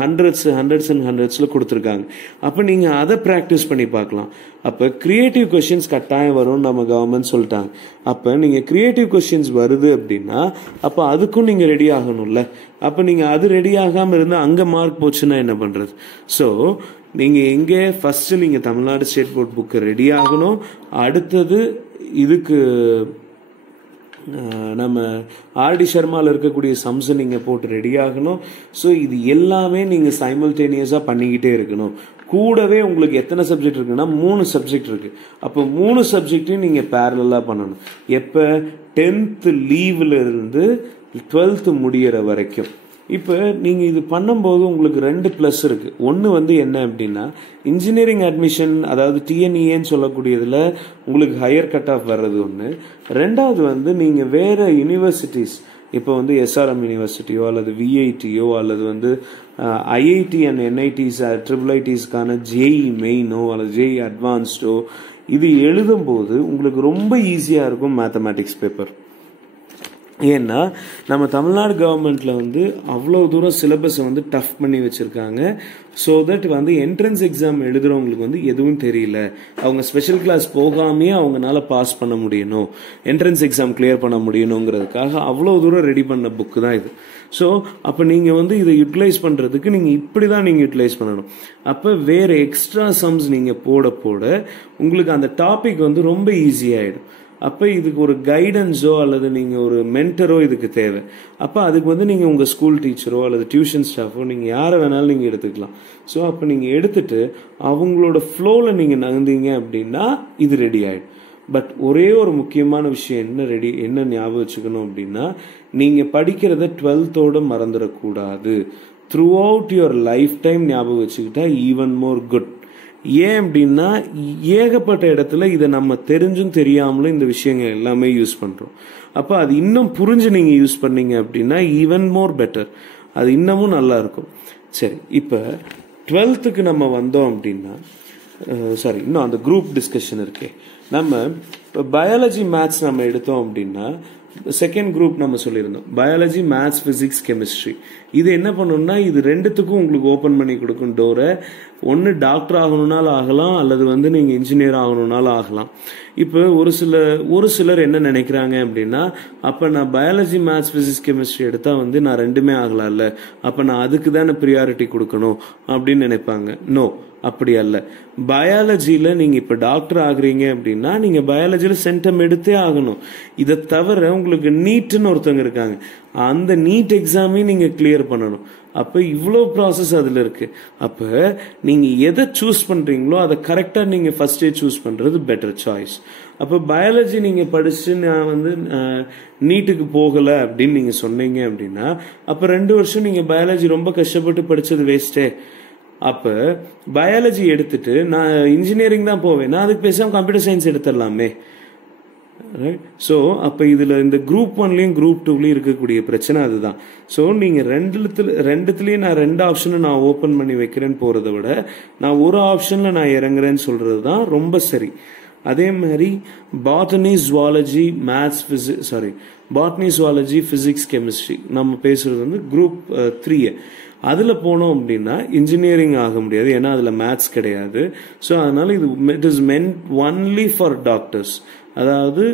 ஹண்ட்ரட்ஸில் கொடுத்துருக்காங்க. அப்போ நீங்கள் அதை ப்ராக்டிஸ் பண்ணி பார்க்கலாம். அப்போ கிரியேட்டிவ் கொஷின்ஸ் கட்டாயம் வரும்னு நம்ம கவர்மெண்ட் சொல்லிட்டாங்க. அப்போ நீங்கள் கிரியேட்டிவ் கொஷின்ஸ் வருது அப்படின்னா அப்போ அதுக்கும் நீங்கள் ரெடி ஆகணும்ல. அப்போ நீங்கள் அது ரெடி ஆகாமல் இருந்தால் அங்கே மார்க் போச்சுன்னா என்ன பண்ணுறது? ஸோ நீங்கள் எங்கே ஃபஸ்ட்டு நீங்கள் Tamil Nadu state board book ready ஆகணும். அடுத்தது இதுக்கு நம்ம ஆர்டி சர்மாவில் இருக்கக்கூடிய சம்ஸை நீங்கள் போட்டு ரெடி ஆகணும். ஸோ இது எல்லாமே நீங்கள் சைமல்டேனியஸாக பண்ணிக்கிட்டே இருக்கணும். கூடவே உங்களுக்கு எத்தனை சப்ஜெக்ட் இருக்குன்னா 3 சப்ஜெக்ட் இருக்கு. அப்போ 3 சப்ஜெக்டையும் நீங்கள் பேரலாக பண்ணணும். எப்போ 10th லீவில் இருந்து 12th முடிகிற வரைக்கும். இப்போ நீங்கள் இது பண்ணும்போது உங்களுக்கு 2 ப்ளஸ் இருக்குது. ஒன்று வந்து என்ன அப்படின்னா இன்ஜினியரிங் அட்மிஷன், அதாவது டிஎன்இஏன்னு சொல்லக்கூடியதில் உங்களுக்கு ஹையர் கட் ஆஃப் வர்றது ஒன்று. ரெண்டாவது வந்து நீங்கள் வேறு யூனிவர்சிட்டிஸ், இப்போ வந்து எஸ்ஆர்எம் யூனிவர்சிட்டியோ அல்லது விஐடியோ அல்லது வந்து ஐஐடி அண்ட் என்ஐடிஸ் IIITஸ்க்கான ஜேஇ மெயினோ அல்லது ஜேஇ அட்வான்ஸ்டோ இது எழுதும்போது உங்களுக்கு ரொம்ப ஈஸியாக இருக்கும் மேத்தமேட்டிக்ஸ் பேப்பர். ஏன்னா நம்ம தமிழ்நாடு கவர்மெண்ட்ல வந்து அவ்வளோ தூரம் சிலபஸை வந்து டஃப் பண்ணி வச்சிருக்காங்க. ஸோ தட் வந்து என்ட்ரன்ஸ் எக்ஸாம் எழுதுறவங்களுக்கு வந்து எதுவும் தெரியல, அவங்க ஸ்பெஷல் கிளாஸ் போகாமே அவங்களால பாஸ் பண்ண முடியணும், என்ட்ரன்ஸ் எக்ஸாம் கிளியர் பண்ண முடியணுங்கிறதுக்காக அவ்வளோ தூரம் ரெடி பண்ண புக்கு தான் இது. ஸோ அப்போ நீங்கள் வந்து இதை யூட்டிலைஸ் பண்ணுறதுக்கு நீங்கள் இப்படி தான் நீங்கள் யூட்டிலைஸ் பண்ணணும். அப்போ வேறு எக்ஸ்ட்ரா சம்ஸ் நீங்கள் போட போட உங்களுக்கு அந்த டாபிக் வந்து ரொம்ப ஈஸியாகிடும். அப்போ இதுக்கு ஒரு கைடன்ஸோ அல்லது நீங்கள் ஒரு மென்டரோ இதுக்கு தேவை. அப்போ அதுக்கு வந்து நீங்கள் உங்கள் ஸ்கூல் டீச்சரோ அல்லது டியூஷன் ஸ்டாஃபோ நீங்கள் யாரை வேணாலும் நீங்கள் எடுத்துக்கலாம். ஸோ அப்போ நீங்கள் எடுத்துட்டு அவங்களோட ஃப்ளோவில் நீங்கள் நகர்ந்தீங்க அப்படின்னா இது ரெடி ஆகிடும். பட் ஒரே ஒரு முக்கியமான விஷயம் என்ன ஞாபகம் வச்சுக்கணும் அப்படின்னா நீங்கள் படிக்கிறத 12th மறந்துடக்கூடாது. Through out your life time ஞாபகம் வச்சுக்கிட்டா ஈவன் மோர் குட். ஏன் அப்படின்னா ஏகப்பட்ட இடத்துல இதை நம்ம தெரிஞ்சும் தெரியாமலும் இந்த விஷயங்கள் எல்லாமே யூஸ் பண்ணுறோம். அப்போ அது இன்னும் புரிஞ்சு நீங்கள் யூஸ் பண்ணீங்க அப்படின்னா ஈவன் மோர் பெட்டர், அது இன்னமும் நல்லா இருக்கும். சரி, இப்போ 12th நம்ம வந்தோம் அப்படின்னா இன்னும் அந்த குரூப் டிஸ்கஷன் இருக்கே. நம்ம இப்போ பயாலஜி மேத்ஸ் நம்ம எடுத்தோம் அப்படின்னா செகண்ட் குரூப் நம்ம சொல்லியிருந்தோம், பயாலஜி மேத்ஸ் ஃபிசிக்ஸ் கெமிஸ்ட்ரி. இது என்ன பண்ணணும்னா இது ரெண்டுத்துக்கும் உங்களுக்கு ஓப்பன் பண்ணி கொடுக்கும் டோரை. ஒன்று டாக்டர் ஆகணும்னாலும் ஆகலாம் அல்லது வந்து நீங்கள் இன்ஜினியர் ஆகணும்னாலும் ஆகலாம். இப்போ ஒரு சிலர் என்ன நினைக்கிறாங்க அப்படின்னா அப்போ நான் பயாலஜி மேத்ஸ் ஃபிசிக்ஸ் கெமிஸ்ட்ரி எடுத்தால் வந்து நான் ரெண்டுமே ஆகலாம்ல, அப்போ நான் அதுக்கு தானே ப்ரியாரிட்டி கொடுக்கணும் அப்படின்னு நினைப்பாங்க. நோ, அப்படி அல்ல. பயாலஜியில் நீங்கள் இப்போ டாக்டர் ஆகுறீங்க அப்படின்னா நீங்கள் பயாலஜியில் சென்டம் எடுத்தே ஆகணும். இதை தவிர உங்களுக்கு நீட்னு ஒருத்தவங்க இருக்காங்க, அந்த நீட் எக்ஸாமையும் நீங்கள் கிளியர் பண்ணணும். அப்போ இவ்வளோ ப்ராசஸ் அதில் இருக்குது. அப்போ நீங்கள் எதை சூஸ் பண்ணுறீங்களோ அதை கரெக்டாக நீங்கள் ஃபஸ்ட்டே சூஸ் பண்ணுறது பெட்டர் சாய்ஸ். அப்போ பயாலஜி நீங்கள் படிச்சுட்டு நான் வந்து நீட்டுக்கு போகலை அப்படின்னு நீங்கள் சொன்னீங்க அப்படின்னா அப்போ 2 வருஷம் நீங்கள் பயாலஜி ரொம்ப கஷ்டப்பட்டு படித்தது வேஸ்ட்டே. அப்போ பயாலஜி எடுத்துட்டு நான் இன்ஜினியரிங் தான் போவேன்னா அதுக்கு பேசாமல் கம்ப்யூட்டர் சயின்ஸ் எடுத்துடலாமே. ரைட். ஸோ அப்போ இதில் இந்த குரூப் 1லையும் குரூப் 2லையும் இருக்கக்கூடிய பிரச்சனை அதுதான். ஸோ நீங்கள் ரெண்டுத்துலேயும் நான் 2 ஆப்ஷனை நான் ஓப்பன் பண்ணி வைக்கிறேன்னு போகிறத விட நான் ஒரு ஆப்ஷனில் நான் இறங்குறேன்னு சொல்கிறது தான் ரொம்ப சரி. அதே மாதிரி botany zoology botany zoology physics chemistry நம்ம பேசுகிறது வந்து குரூப் 3. அதில் போனோம் அப்படின்னா இன்ஜினியரிங் ஆக முடியாது, ஏன்னா அதில் மேத்ஸ் கிடையாது. ஸோ அதனால it is மென்ட் only for doctors. அதாவது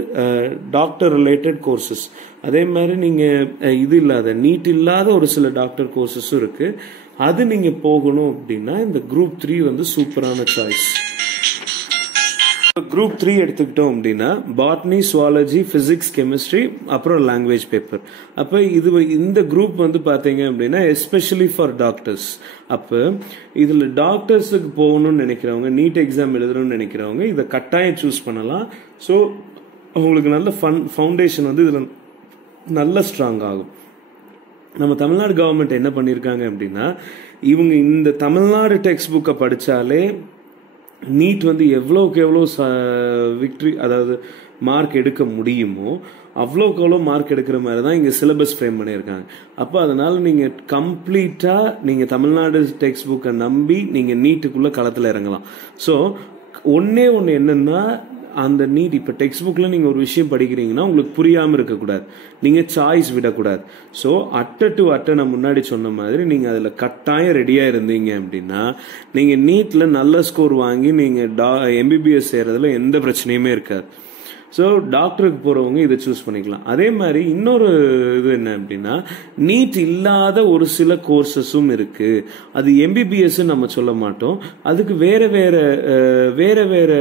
டாக்டர் ரிலேட்டட் கோர்சஸ். அதே மாதிரி நீங்கள் இது இல்லாத நீட் இல்லாத ஒரு சில டாக்டர் கோர்சஸும் இருக்குது. அது நீங்கள் போகணும் அப்படின்னா இந்த குரூப் 3 வந்து சூப்பரான சாய்ஸ். குரூப் 3 எடுத்துக்கிட்டோம் அப்படின்னா பாட்னி, சுவாலஜி, பிசிக்ஸ், கெமிஸ்ட்ரி, அப்புறம் லாங்குவேஜ் பேப்பர். அப்போ இந்த குரூப் வந்து பார்த்தீங்க அப்படின்னா எஸ்பெஷலி ஃபார் டாக்டர்ஸ். அப்போ இதில் டாக்டர்ஸுக்கு போகணும்னு நினைக்கிறவங்க, நீட் எக்ஸாம் எழுதணும்னு நினைக்கிறவங்க இதை கட்டாயம் சூஸ் பண்ணலாம். ஸோ உங்களுக்கு நல்ல ஃபவுண்டேஷன் வந்து இதில் நல்ல ஸ்ட்ராங் ஆகும். நம்ம தமிழ்நாடு கவர்மெண்ட் என்ன பண்ணியிருக்காங்க அப்படின்னா, இவங்க இந்த தமிழ்நாடு டெக்ஸ்ட் புக்கை படித்தாலே நீட் வந்து எவ்வளோக்கு எவ்வளோ விக்ட்ரி, அதாவது மார்க் எடுக்க முடியுமோ அவ்வளோக்கு எவ்வளோ மார்க் எடுக்கிற மாதிரி தான் இங்கே சிலபஸ் ஃப்ரேம் பண்ணியிருக்காங்க. அப்போ அதனால் நீங்கள் கம்ப்ளீட்டாக நீங்கள் தமிழ்நாடு டெக்ஸ்ட் புக்கை நம்பி நீங்கள் நீட்டுக்குள்ளே களத்தில் இறங்கலாம். ஸோ ஒன்று என்னென்னா, அந்த நீட் இப்போ டெக்ஸ்ட் புக்கில் நீங்கள் ஒரு விஷயம் படிக்கிறீங்கன்னா உங்களுக்கு புரியாமல் இருக்கக்கூடாது, நீங்கள் சாய்ஸ் விடக்கூடாது. ஸோ அட்டை நான் முன்னாடி சொன்ன மாதிரி நீங்கள் அதில் கட்டாயம் ரெடியாக இருந்தீங்க அப்படின்னா நீங்கள் நீட்டில் நல்ல ஸ்கோர் வாங்கி நீங்கள் எம்பிபிஎஸ் செய்கிறதுல எந்த பிரச்சனையுமே இருக்காது. ஸோ டாக்டருக்கு போகிறவங்க இதை சூஸ் பண்ணிக்கலாம். அதே மாதிரி இன்னொரு இது என்ன அப்படின்னா, நீட் இல்லாத ஒரு சில கோர்சஸும் இருக்குது. அது எம்பிபிஎஸ் நம்ம சொல்ல மாட்டோம், அதுக்கு வேற வேற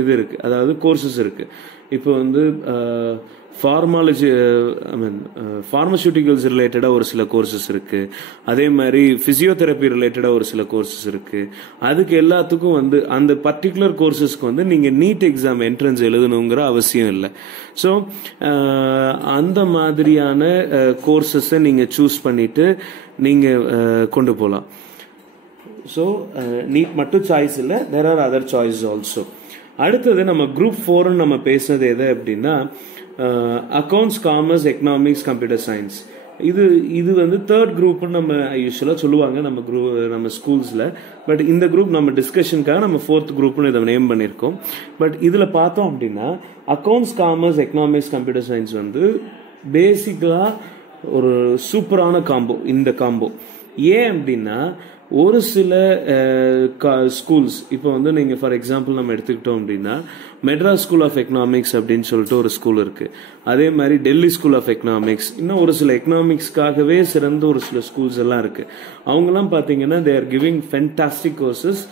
இது இருக்குது, அதாவது கோர்சஸ் இருக்குது. இப்போ வந்து ஃபார்மசூட்டிக்கல்ஸ் ரிலேட்டடாக ஒரு சில கோர்சஸ் இருக்குது. அதே மாதிரி ஃபிசியோதெரப்பி ரிலேட்டடாக ஒரு சில கோர்சஸ் இருக்குது. அதுக்கு எல்லாத்துக்கும் வந்து அந்த பர்டிகுலர் கோர்சஸ்க்கு வந்து நீங்கள் நீட் எக்ஸாம் என்ட்ரன்ஸ் எழுதணுங்கிற அவசியம் இல்லை. ஸோ அந்த மாதிரியான கோர்சஸை நீங்கள் சூஸ் பண்ணிட்டு நீங்கள் கொண்டு போகலாம். ஸோ நீட் மட்டும் சாய்ஸ் இல்லை, there are other choice also. அடுத்தது நம்ம குரூப் 4 நம்ம பேசுனது எது அப்படின்னா, accounts, commerce, economics, computer science. இது வந்து தேர்ட் குரூப்னு நம்ம யூஸ்வலாக சொல்லுவாங்க நம்ம ஸ்கூல்ஸில். பட் இந்த குரூப் நம்ம டிஸ்கஷனுக்காக நம்ம 4th குரூப்னு இதை நேம் பண்ணியிருக்கோம். பட் இதில் பார்த்தோம் அப்படின்னா accounts, commerce, economics, computer science வந்து பேசிக்கலாக ஒரு சூப்பரான காம்போ. இந்த காம்போ ஏன் அப்படின்னா, ஒரு சில ஸ்கூல்ஸ் இப்போ வந்து நீங்கள் ஃபார் எக்ஸாம்பிள் நம்ம எடுத்துக்கிட்டோம் அப்படின்னா மெட்ராஸ் ஸ்கூல் ஆஃப் எக்கனாமிக்ஸ் அப்படின்னு சொல்லிட்டு ஒரு ஸ்கூல் இருக்கு. அதே மாதிரி டெல்லி ஸ்கூல் ஆஃப் எக்கனாமிக்ஸ், இன்னும் ஒரு சில எக்கனாமிக்ஸ்க்காகவே சிறந்த ஒரு சில ஸ்கூல்ஸ் எல்லாம் இருக்கு. அவங்கெல்லாம் பார்த்தீங்கன்னா they are giving fantastic courses.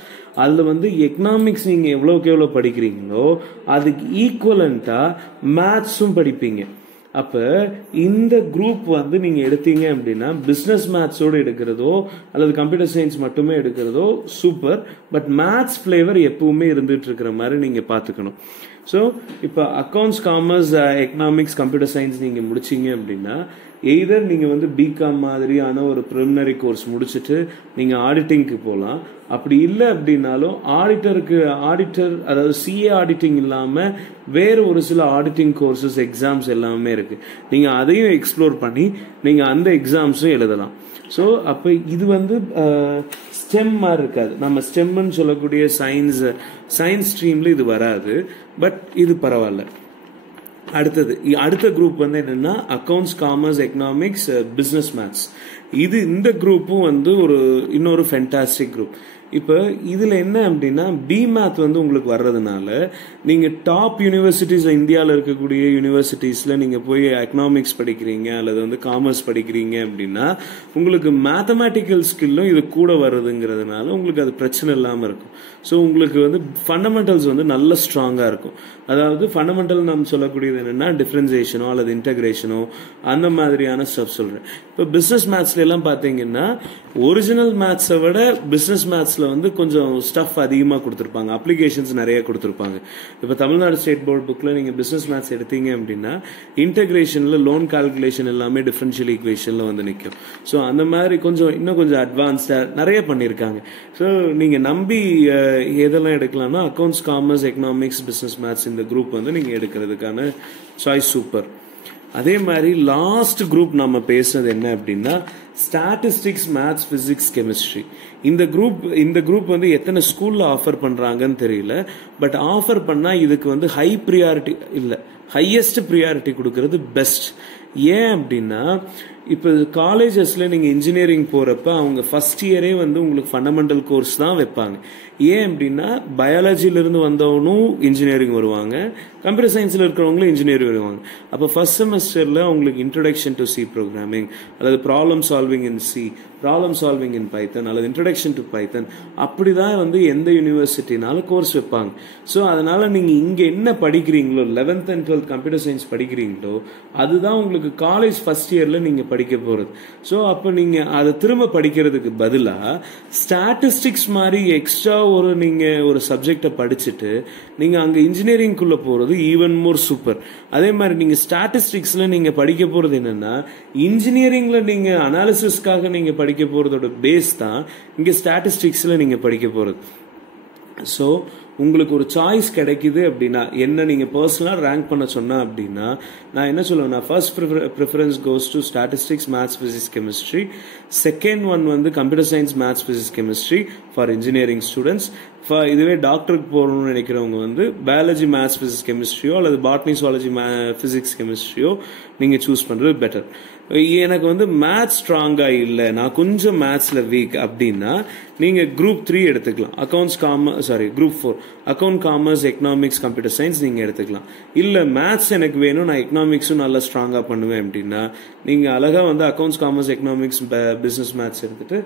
அதில் வந்து எக்கனாமிக்ஸ் நீங்கள் எவ்வளோக்கு எவ்வளோ படிக்கிறீங்களோ அதுக்கு ஈக்குவலண்ட்டாக மேத்ஸும் படிப்பீங்க. அப்போ இந்த குரூப் வந்து நீங்கள் எடுத்தீங்க அப்படின்னா பிஸ்னஸ் மேத்ஸோடு எடுக்கிறதோ அல்லது கம்ப்யூட்டர் சயின்ஸ் மட்டுமே எடுக்கிறதோ சூப்பர். பட் மேத்ஸ் ஃப்ளேவர் எப்பவுமே இருந்துட்டு இருக்கிற மாதிரி நீங்கள் பார்த்துக்கணும். ஸோ இப்போ accounts, commerce, economics, computer science நீங்கள் முடிச்சிங்க அப்படின்னா எய்தர் நீங்கள் வந்து பிகாம் மாதிரியான ஒரு ப்ரிலிமினரி கோர்ஸ் முடிச்சுட்டு நீங்கள் ஆடிட்டிங்க்கு போகலாம். அப்படி இல்லை அப்படின்னாலும் ஆடிட்டர் அதாவது சிஏ ஆடிட்டிங் இல்லாமல் வேறு ஒரு சில ஆடிட்டிங் கோர்சஸ் எக்ஸாம்ஸ் எல்லாமே இருக்குது. நீங்கள் அதையும் எக்ஸ்ப்ளோர் பண்ணி நீங்கள் அந்த எக்ஸாம்ஸும் எழுதலாம். ஸோ அப்போ இது வந்து ஸ்டெம் மாதிரி இருக்காது. நம்ம ஸ்டெம்னு சொல்லக்கூடிய சயின்ஸ் ஸ்ட்ரீமில் இது வராது. பட் இது பரவாயில்ல. அடுத்த குரூப் வந்து என்னன்னா accounts, commerce, economics, business maths. இந்த குரூப்பும் வந்து இன்னொரு ஃபென்டாஸ்டிக் குரூப். இப்போ இதில் என்ன அப்படின்னா பிமேத் வந்து உங்களுக்கு வர்றதுனால நீங்கள் டாப் யூனிவர்சிட்டிஸ், இந்தியாவில் இருக்கக்கூடிய யூனிவர்சிட்டிஸில் நீங்கள் போய் எக்கனாமிக்ஸ் படிக்கிறீங்க அல்லது வந்து காமர்ஸ் படிக்கிறீங்க அப்படின்னா உங்களுக்கு மேத்தமேட்டிக்கல் ஸ்கில்லும் இது கூட வருதுங்கிறதுனால உங்களுக்கு அது பிரச்சனை இல்லாமல் இருக்கும். ஸோ உங்களுக்கு வந்து ஃபண்டமெண்டல்ஸ் வந்து நல்ல ஸ்ட்ராங்காக இருக்கும். அதாவது ஃபண்டமெண்டல் நம்ம சொல்லக்கூடியது என்னென்னா டிஃப்ரென்சியேஷனோ அல்லது இன்டகிரேஷனோ அந்த மாதிரியான ஸ்டெப் சொல்கிறேன். இப்போ பிஸ்னஸ் மேத்ஸ்ல எல்லாம் பார்த்தீங்கன்னா ஒரிஜினல் மேத்ஸை விட பிஸ்னஸ் மேத்ஸில் வந்து கொஞ்சம் ஸ்டஃப் அதிகமாக கொடுத்துருப்பாங்க, அப்ளிகேஷன்ஸ் நிறைய கொடுத்துருப்பாங்க. இப்போ தமிழ்நாடு ஸ்டேட் போர்டு புக்கில் நீங்கள் பிஸ்னஸ் மேத்ஸ் எடுத்தீங்க அப்படின்னா இன்டகிரேஷனில் லோன் கால்குலேஷன் எல்லாமே டிஃபரன்ஷியல் ஈக்குவேஷனில் வந்து நிற்கும். ஸோ அந்த மாதிரி இன்னும் கொஞ்சம் அட்வான்ஸ்டாக நிறைய பண்ணியிருக்காங்க. ஸோ நீங்கள் நம்பி எதெல்லாம் எடுக்கலாம்னா accounts, commerce, economics, business maths இந்த குரூப் வந்து நீங்கள் எடுக்கிறதுக்கான சாய்ஸ் சூப்பர். அதே மாதிரி லாஸ்ட் குரூப் நம்ம பேசுறது என்ன அப்படின்னா ஸ்டாட்டிஸ்டிக்ஸ், மேத்ஸ், பிசிக்ஸ், கெமிஸ்ட்ரி. இந்த குரூப் வந்து எத்தனை ஸ்கூல்ல ஆஃபர் பண்றாங்கன்னு தெரியல. பட் ஆஃபர் பண்ணா இதுக்கு வந்து ஹை ப்ரியாரிட்டி இல்ல, ஹையஸ்ட் ப்ரியாரிட்டி கொடுக்கறது பெஸ்ட். ஏன் அப்படின்னா, இப்போ காலேஜஸ்ல நீங்க இன்ஜினியரிங் போறப்ப அவங்க ஃபர்ஸ்ட் இயரே வந்து உங்களுக்கு ஃபண்டமெண்டல் கோர்ஸ் தான் வைப்பாங்க. ஏன் அப்படின்னா, பயாலஜில இருந்து வந்தவனும் இன்ஜினியரிங் வருவாங்க, கம்ப்யூட்டர் சயின்ஸ்ல இருக்கிறவங்களும் இன்ஜினியரிங் வருவாங்க. அப்போ ஃபர்ஸ்ட் செமஸ்டர்ல உங்களுக்கு இன்ட்ரோடக்ஷன் டு சி ப்ரோக்ராமிங் அல்லது ப்ராப்ளம் சால்விங் இன் சி, ப்ராப்ளம் சால்விங் இன் பைத்தன் அல்லது இன்ட்ரோடக்ஷன் டு பைத்தன், அப்படிதான் வந்து எந்த யூனிவர்சிட்டினாலும் கோர்ஸ் வைப்பாங்க. ஸோ அதனால நீங்க இங்க என்ன படிக்கிறீங்களோ, 11th and 12th computer science படிக்கிறீங்களோ, அதுதான் உங்களுக்கு காலேஜ் ஃபர்ஸ்ட் இயர்ல நீங்க படிக்க போறது. ஸோ அப்போ நீங்க அதை திரும்ப படிக்கிறதுக்கு பதிலா ஸ்டாட்டிஸ்டிக்ஸ் மாதிரி எக்ஸ்ட்ரா நீங்க ஒரு சப்ஜெக்டை படிச்சுட்டு நீங்க அங்க இன்ஜினியரிங்குள்ள போறது ஈவன் மோர் சூப்பர். அதே மாதிரி நீங்க ஸ்டாட்டிஸ்டிக்ஸ்ல நீங்க படிக்க போறது என்னன்னா, இன்ஜினியரிங்ல நீங்க அனாலிசிஸ்க்காக நீங்க படிக்க போறதோட பேஸ் தான் இங்க ஸ்டாட்டிஸ்டிக்ஸ்ல நீங்க படிக்க போறது. ஸோ உங்களுக்கு ஒரு சாய்ஸ் கிடைக்குது அப்படின்னா, என்ன நீங்க பர்சனலா ரேங்க் பண்ண சொன்னா அப்படின்னா, நான் என்ன சொல்லுவேன்னா, first preference goes to statistics, maths, physics, chemistry. Second one வந்து computer science, maths, physics, chemistry for engineering students. இதுவே டாக்டருக்கு போகணும்னு நினைக்கிறவங்க வந்து பயாலஜி, மேத்ஸ், பிசிக்ஸ், கெமிஸ்ட்ரியோ அல்லது பாட்னி, சுவாலஜி, பிசிக்ஸ், கெமிஸ்ட்ரியோ நீங்க சூஸ் பண்றது பெட்டர். எனக்கு வந்து மேத்ஸ் ஸ்ட்ராங்கா இல்லை, நான் கொஞ்சம் மேத்ஸ்ல வீக் அப்படின்னா நீங்க குரூப் 3 எடுத்துக்கலாம். Group 4 account, commerce, economics, computer science நீங்க எடுத்துக்கலாம். இல்ல மேத்ஸ் எனக்கு வேணும், நான் எக்கனாமிக்ஸும் நல்லா ஸ்ட்ராங்கா பண்ணுவேன் அப்படின்னா நீங்க அழகா வந்து accounts, commerce, economics, business, maths எடுத்துட்டு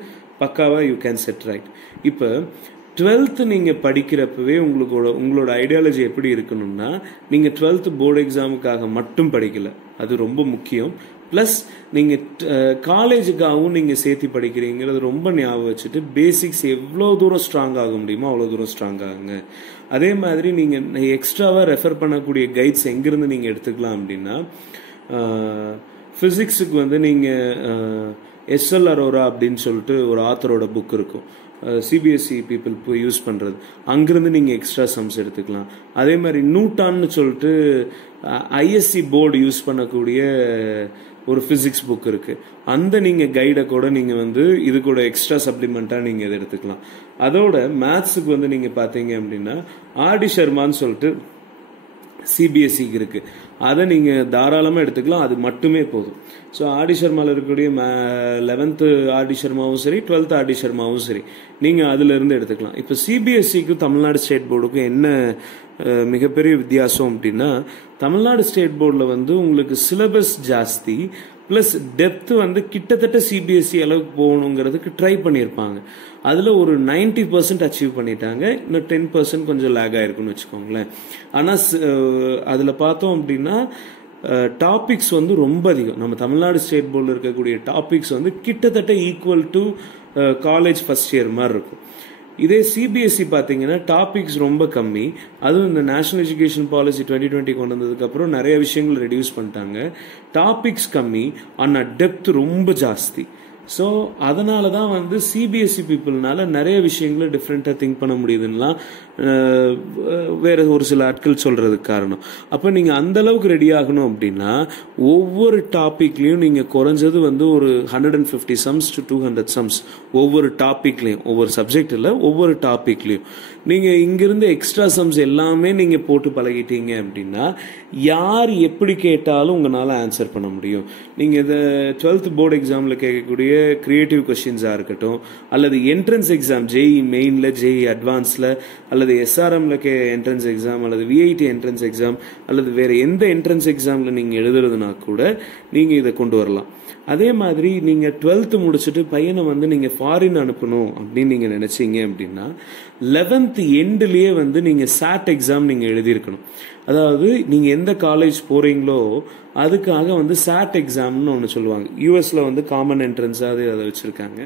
பக்காவா யூ கேன் செட் ரைட். இப்போ 12th நீங்க படிக்கிறப்பவே உங்களோட ஐடியாலஜி எப்படி இருக்கணும்னா, நீங்க 12th போர்டு எக்ஸாமுக்காக மட்டும் படிக்கல, அது ரொம்ப முக்கியம். பிளஸ் நீங்க காலேஜுக்காகவும் நீங்க சேர்த்து படிக்கிறீங்கிறது ரொம்ப ஞாபகம் வச்சுட்டு, பேசிக்ஸ் எவ்வளவு தூரம் ஸ்ட்ராங் ஆக முடியுமோ அவ்வளவு தூரம் ஸ்ட்ராங் ஆகுங்க. அதே மாதிரி நீங்க எக்ஸ்ட்ராவா ரெஃபர் பண்ணக்கூடிய கைட்ஸ் எங்கிருந்து நீங்க எடுத்துக்கலாம் அப்படின்னா, பிசிக்ஸுக்கு வந்து நீங்க எஸ்எல் அரோரா அப்படின்னு சொல்லிட்டு ஒரு ஆத்தரோட புக் இருக்கும், சிபிஎஸ்சி பீப்புள் யூஸ் பண்றது, அங்கிருந்து நீங்க எக்ஸ்ட்ரா சம்ஸ் எடுத்துக்கலாம். அதே மாதிரி நியூட்டான்னு சொல்லிட்டு ஐஎஸ்சி போர்டு யூஸ் பண்ணக்கூடிய ஒரு பிசிக்ஸ் புக் இருக்கு, அந்த நீங்க கைடை கூட நீங்க வந்து இது கூட எக்ஸ்ட்ரா சப்ளிமெண்டா நீங்க இதை எடுத்துக்கலாம். அதோட மேத்ஸுக்கு வந்து நீங்க பாத்தீங்க அப்படின்னா ஆர்டி சர்மான்னு சொல்லிட்டு சிபிஎஸ்சிக்கு இருக்கு, அதை நீங்க தாராளமா எடுத்துக்கலாம், அது மட்டுமே போதும். ஸோ ஆர்டி சர்மாவில் இருக்கக்கூடிய 11th ஆர்டி சர்மாவும் சரி, 12th ஆர்டி சர்மாவும் சரி, நீங்க அதுல இருந்து எடுத்துக்கலாம். இப்போ சிபிஎஸ்சிக்கும் தமிழ்நாடு ஸ்டேட் போர்டுக்கும் என்ன மிகப்பெரிய வித்தியாசம் அப்படின்னா, தமிழ்நாடு ஸ்டேட் போர்டில் வந்து உங்களுக்கு சிலபஸ் ஜாஸ்தி, பிளஸ் டெப்த் வந்து கிட்டத்தட்ட சிபிஎஸ்சி அளவுக்கு போகணுங்கிறதுக்கு ட்ரை பண்ணியிருப்பாங்க. அதுல ஒரு 90% அச்சீவ் பண்ணிட்டாங்க, இன்னும் 10% கொஞ்சம் லேக் ஆயிருக்குன்னு வச்சுக்கோங்களேன். ஆனா அதுல பார்த்தோம் அப்படின்னா டாபிக்ஸ் வந்து ரொம்ப அதிகம். நம்ம தமிழ்நாடு ஸ்டேட் போர்டில் இருக்கக்கூடிய டாபிக்ஸ் வந்து கிட்டத்தட்ட equal to college first year மாதிரி இருக்கும். இதே சிபிஎஸ்சி பாத்தீங்கன்னா டாபிக்ஸ் ரொம்ப கம்மி, அதுவும் இந்த நேஷனல் எஜுகேஷன் பாலிசி 2020 கொண்டு வந்ததுக்கு அப்புறம் நிறைய விஷயங்கள் ரெடியூஸ் பண்ணிட்டாங்க. டாபிக்ஸ் கம்மி, ஆனா டெப்த் ரொம்ப ஜாஸ்தி. ஸோ அதனால தான் வந்து சிபிஎஸ்சி பீப்புள்னால நிறைய விஷயங்களை டிஃப்ரெண்ட்டாக திங்க் பண்ண முடியுதுன்னா வேற ஒரு சில ஆட்கள் சொல்றதுக்கு காரணம். அப்போ நீங்கள் அந்த அளவுக்கு ரெடி ஆகணும் அப்படின்னா ஒவ்வொரு டாபிக்லையும் நீங்கள் குறைஞ்சது வந்து ஒரு 150 sums to 200 sums ஒவ்வொரு டாபிக்லையும், ஒவ்வொரு சப்ஜெக்ட் இல்லை, ஒவ்வொரு டாபிக்லையும் நீங்கள் இங்கிருந்து எக்ஸ்ட்ரா சம்ஸ் எல்லாமே நீங்கள் போட்டு பழகிட்டீங்க அப்படின்னா யார் எப்படி கேட்டாலும் உங்களால் ஆன்சர் பண்ண முடியும். நீங்கள் இதை 12th போர்டு எக்ஸாமில் கேட்கக்கூடிய கிரியேட்டிவ் கொஸ்டின்ஸாக இருக்கட்டும், அல்லது என்ட்ரன்ஸ் எக்ஸாம் ஜேஇ மெயினில், ஜேஇ அட்வான்ஸில், அல்லது எஸ்ஆர்எம்ல என்ட்ரன்ஸ் எக்ஸாம், அல்லது விஐடி என்ட்ரன்ஸ் எக்ஸாம், அல்லது வேற எந்த என்ட்ரன்ஸ் எக்ஸாமில் நீங்கள் எழுதுறதுனா கூட நீங்கள் இதை கொண்டு வரலாம். அதே மாதிரி நீங்கள் 12th முடிச்சுட்டு பையனை வந்து நீங்கள் ஃபாரின் அனுப்பணும் அப்படின்னு நீங்கள் நினைச்சீங்க அப்படின்னா 11th எண்ட்லேயே வந்து நீங்கள் சாட் எக்ஸாம் நீங்கள் எழுதியிருக்கணும். அதாவது நீங்கள் எந்த காலேஜ் போறீங்களோ அதுக்காக வந்து சாட் எக்ஸாம்னு ஒன்று சொல்லுவாங்க. யூஎஸ்ல வந்து காமன் என்ட்ரன்ஸாக அதை வச்சிருக்காங்க.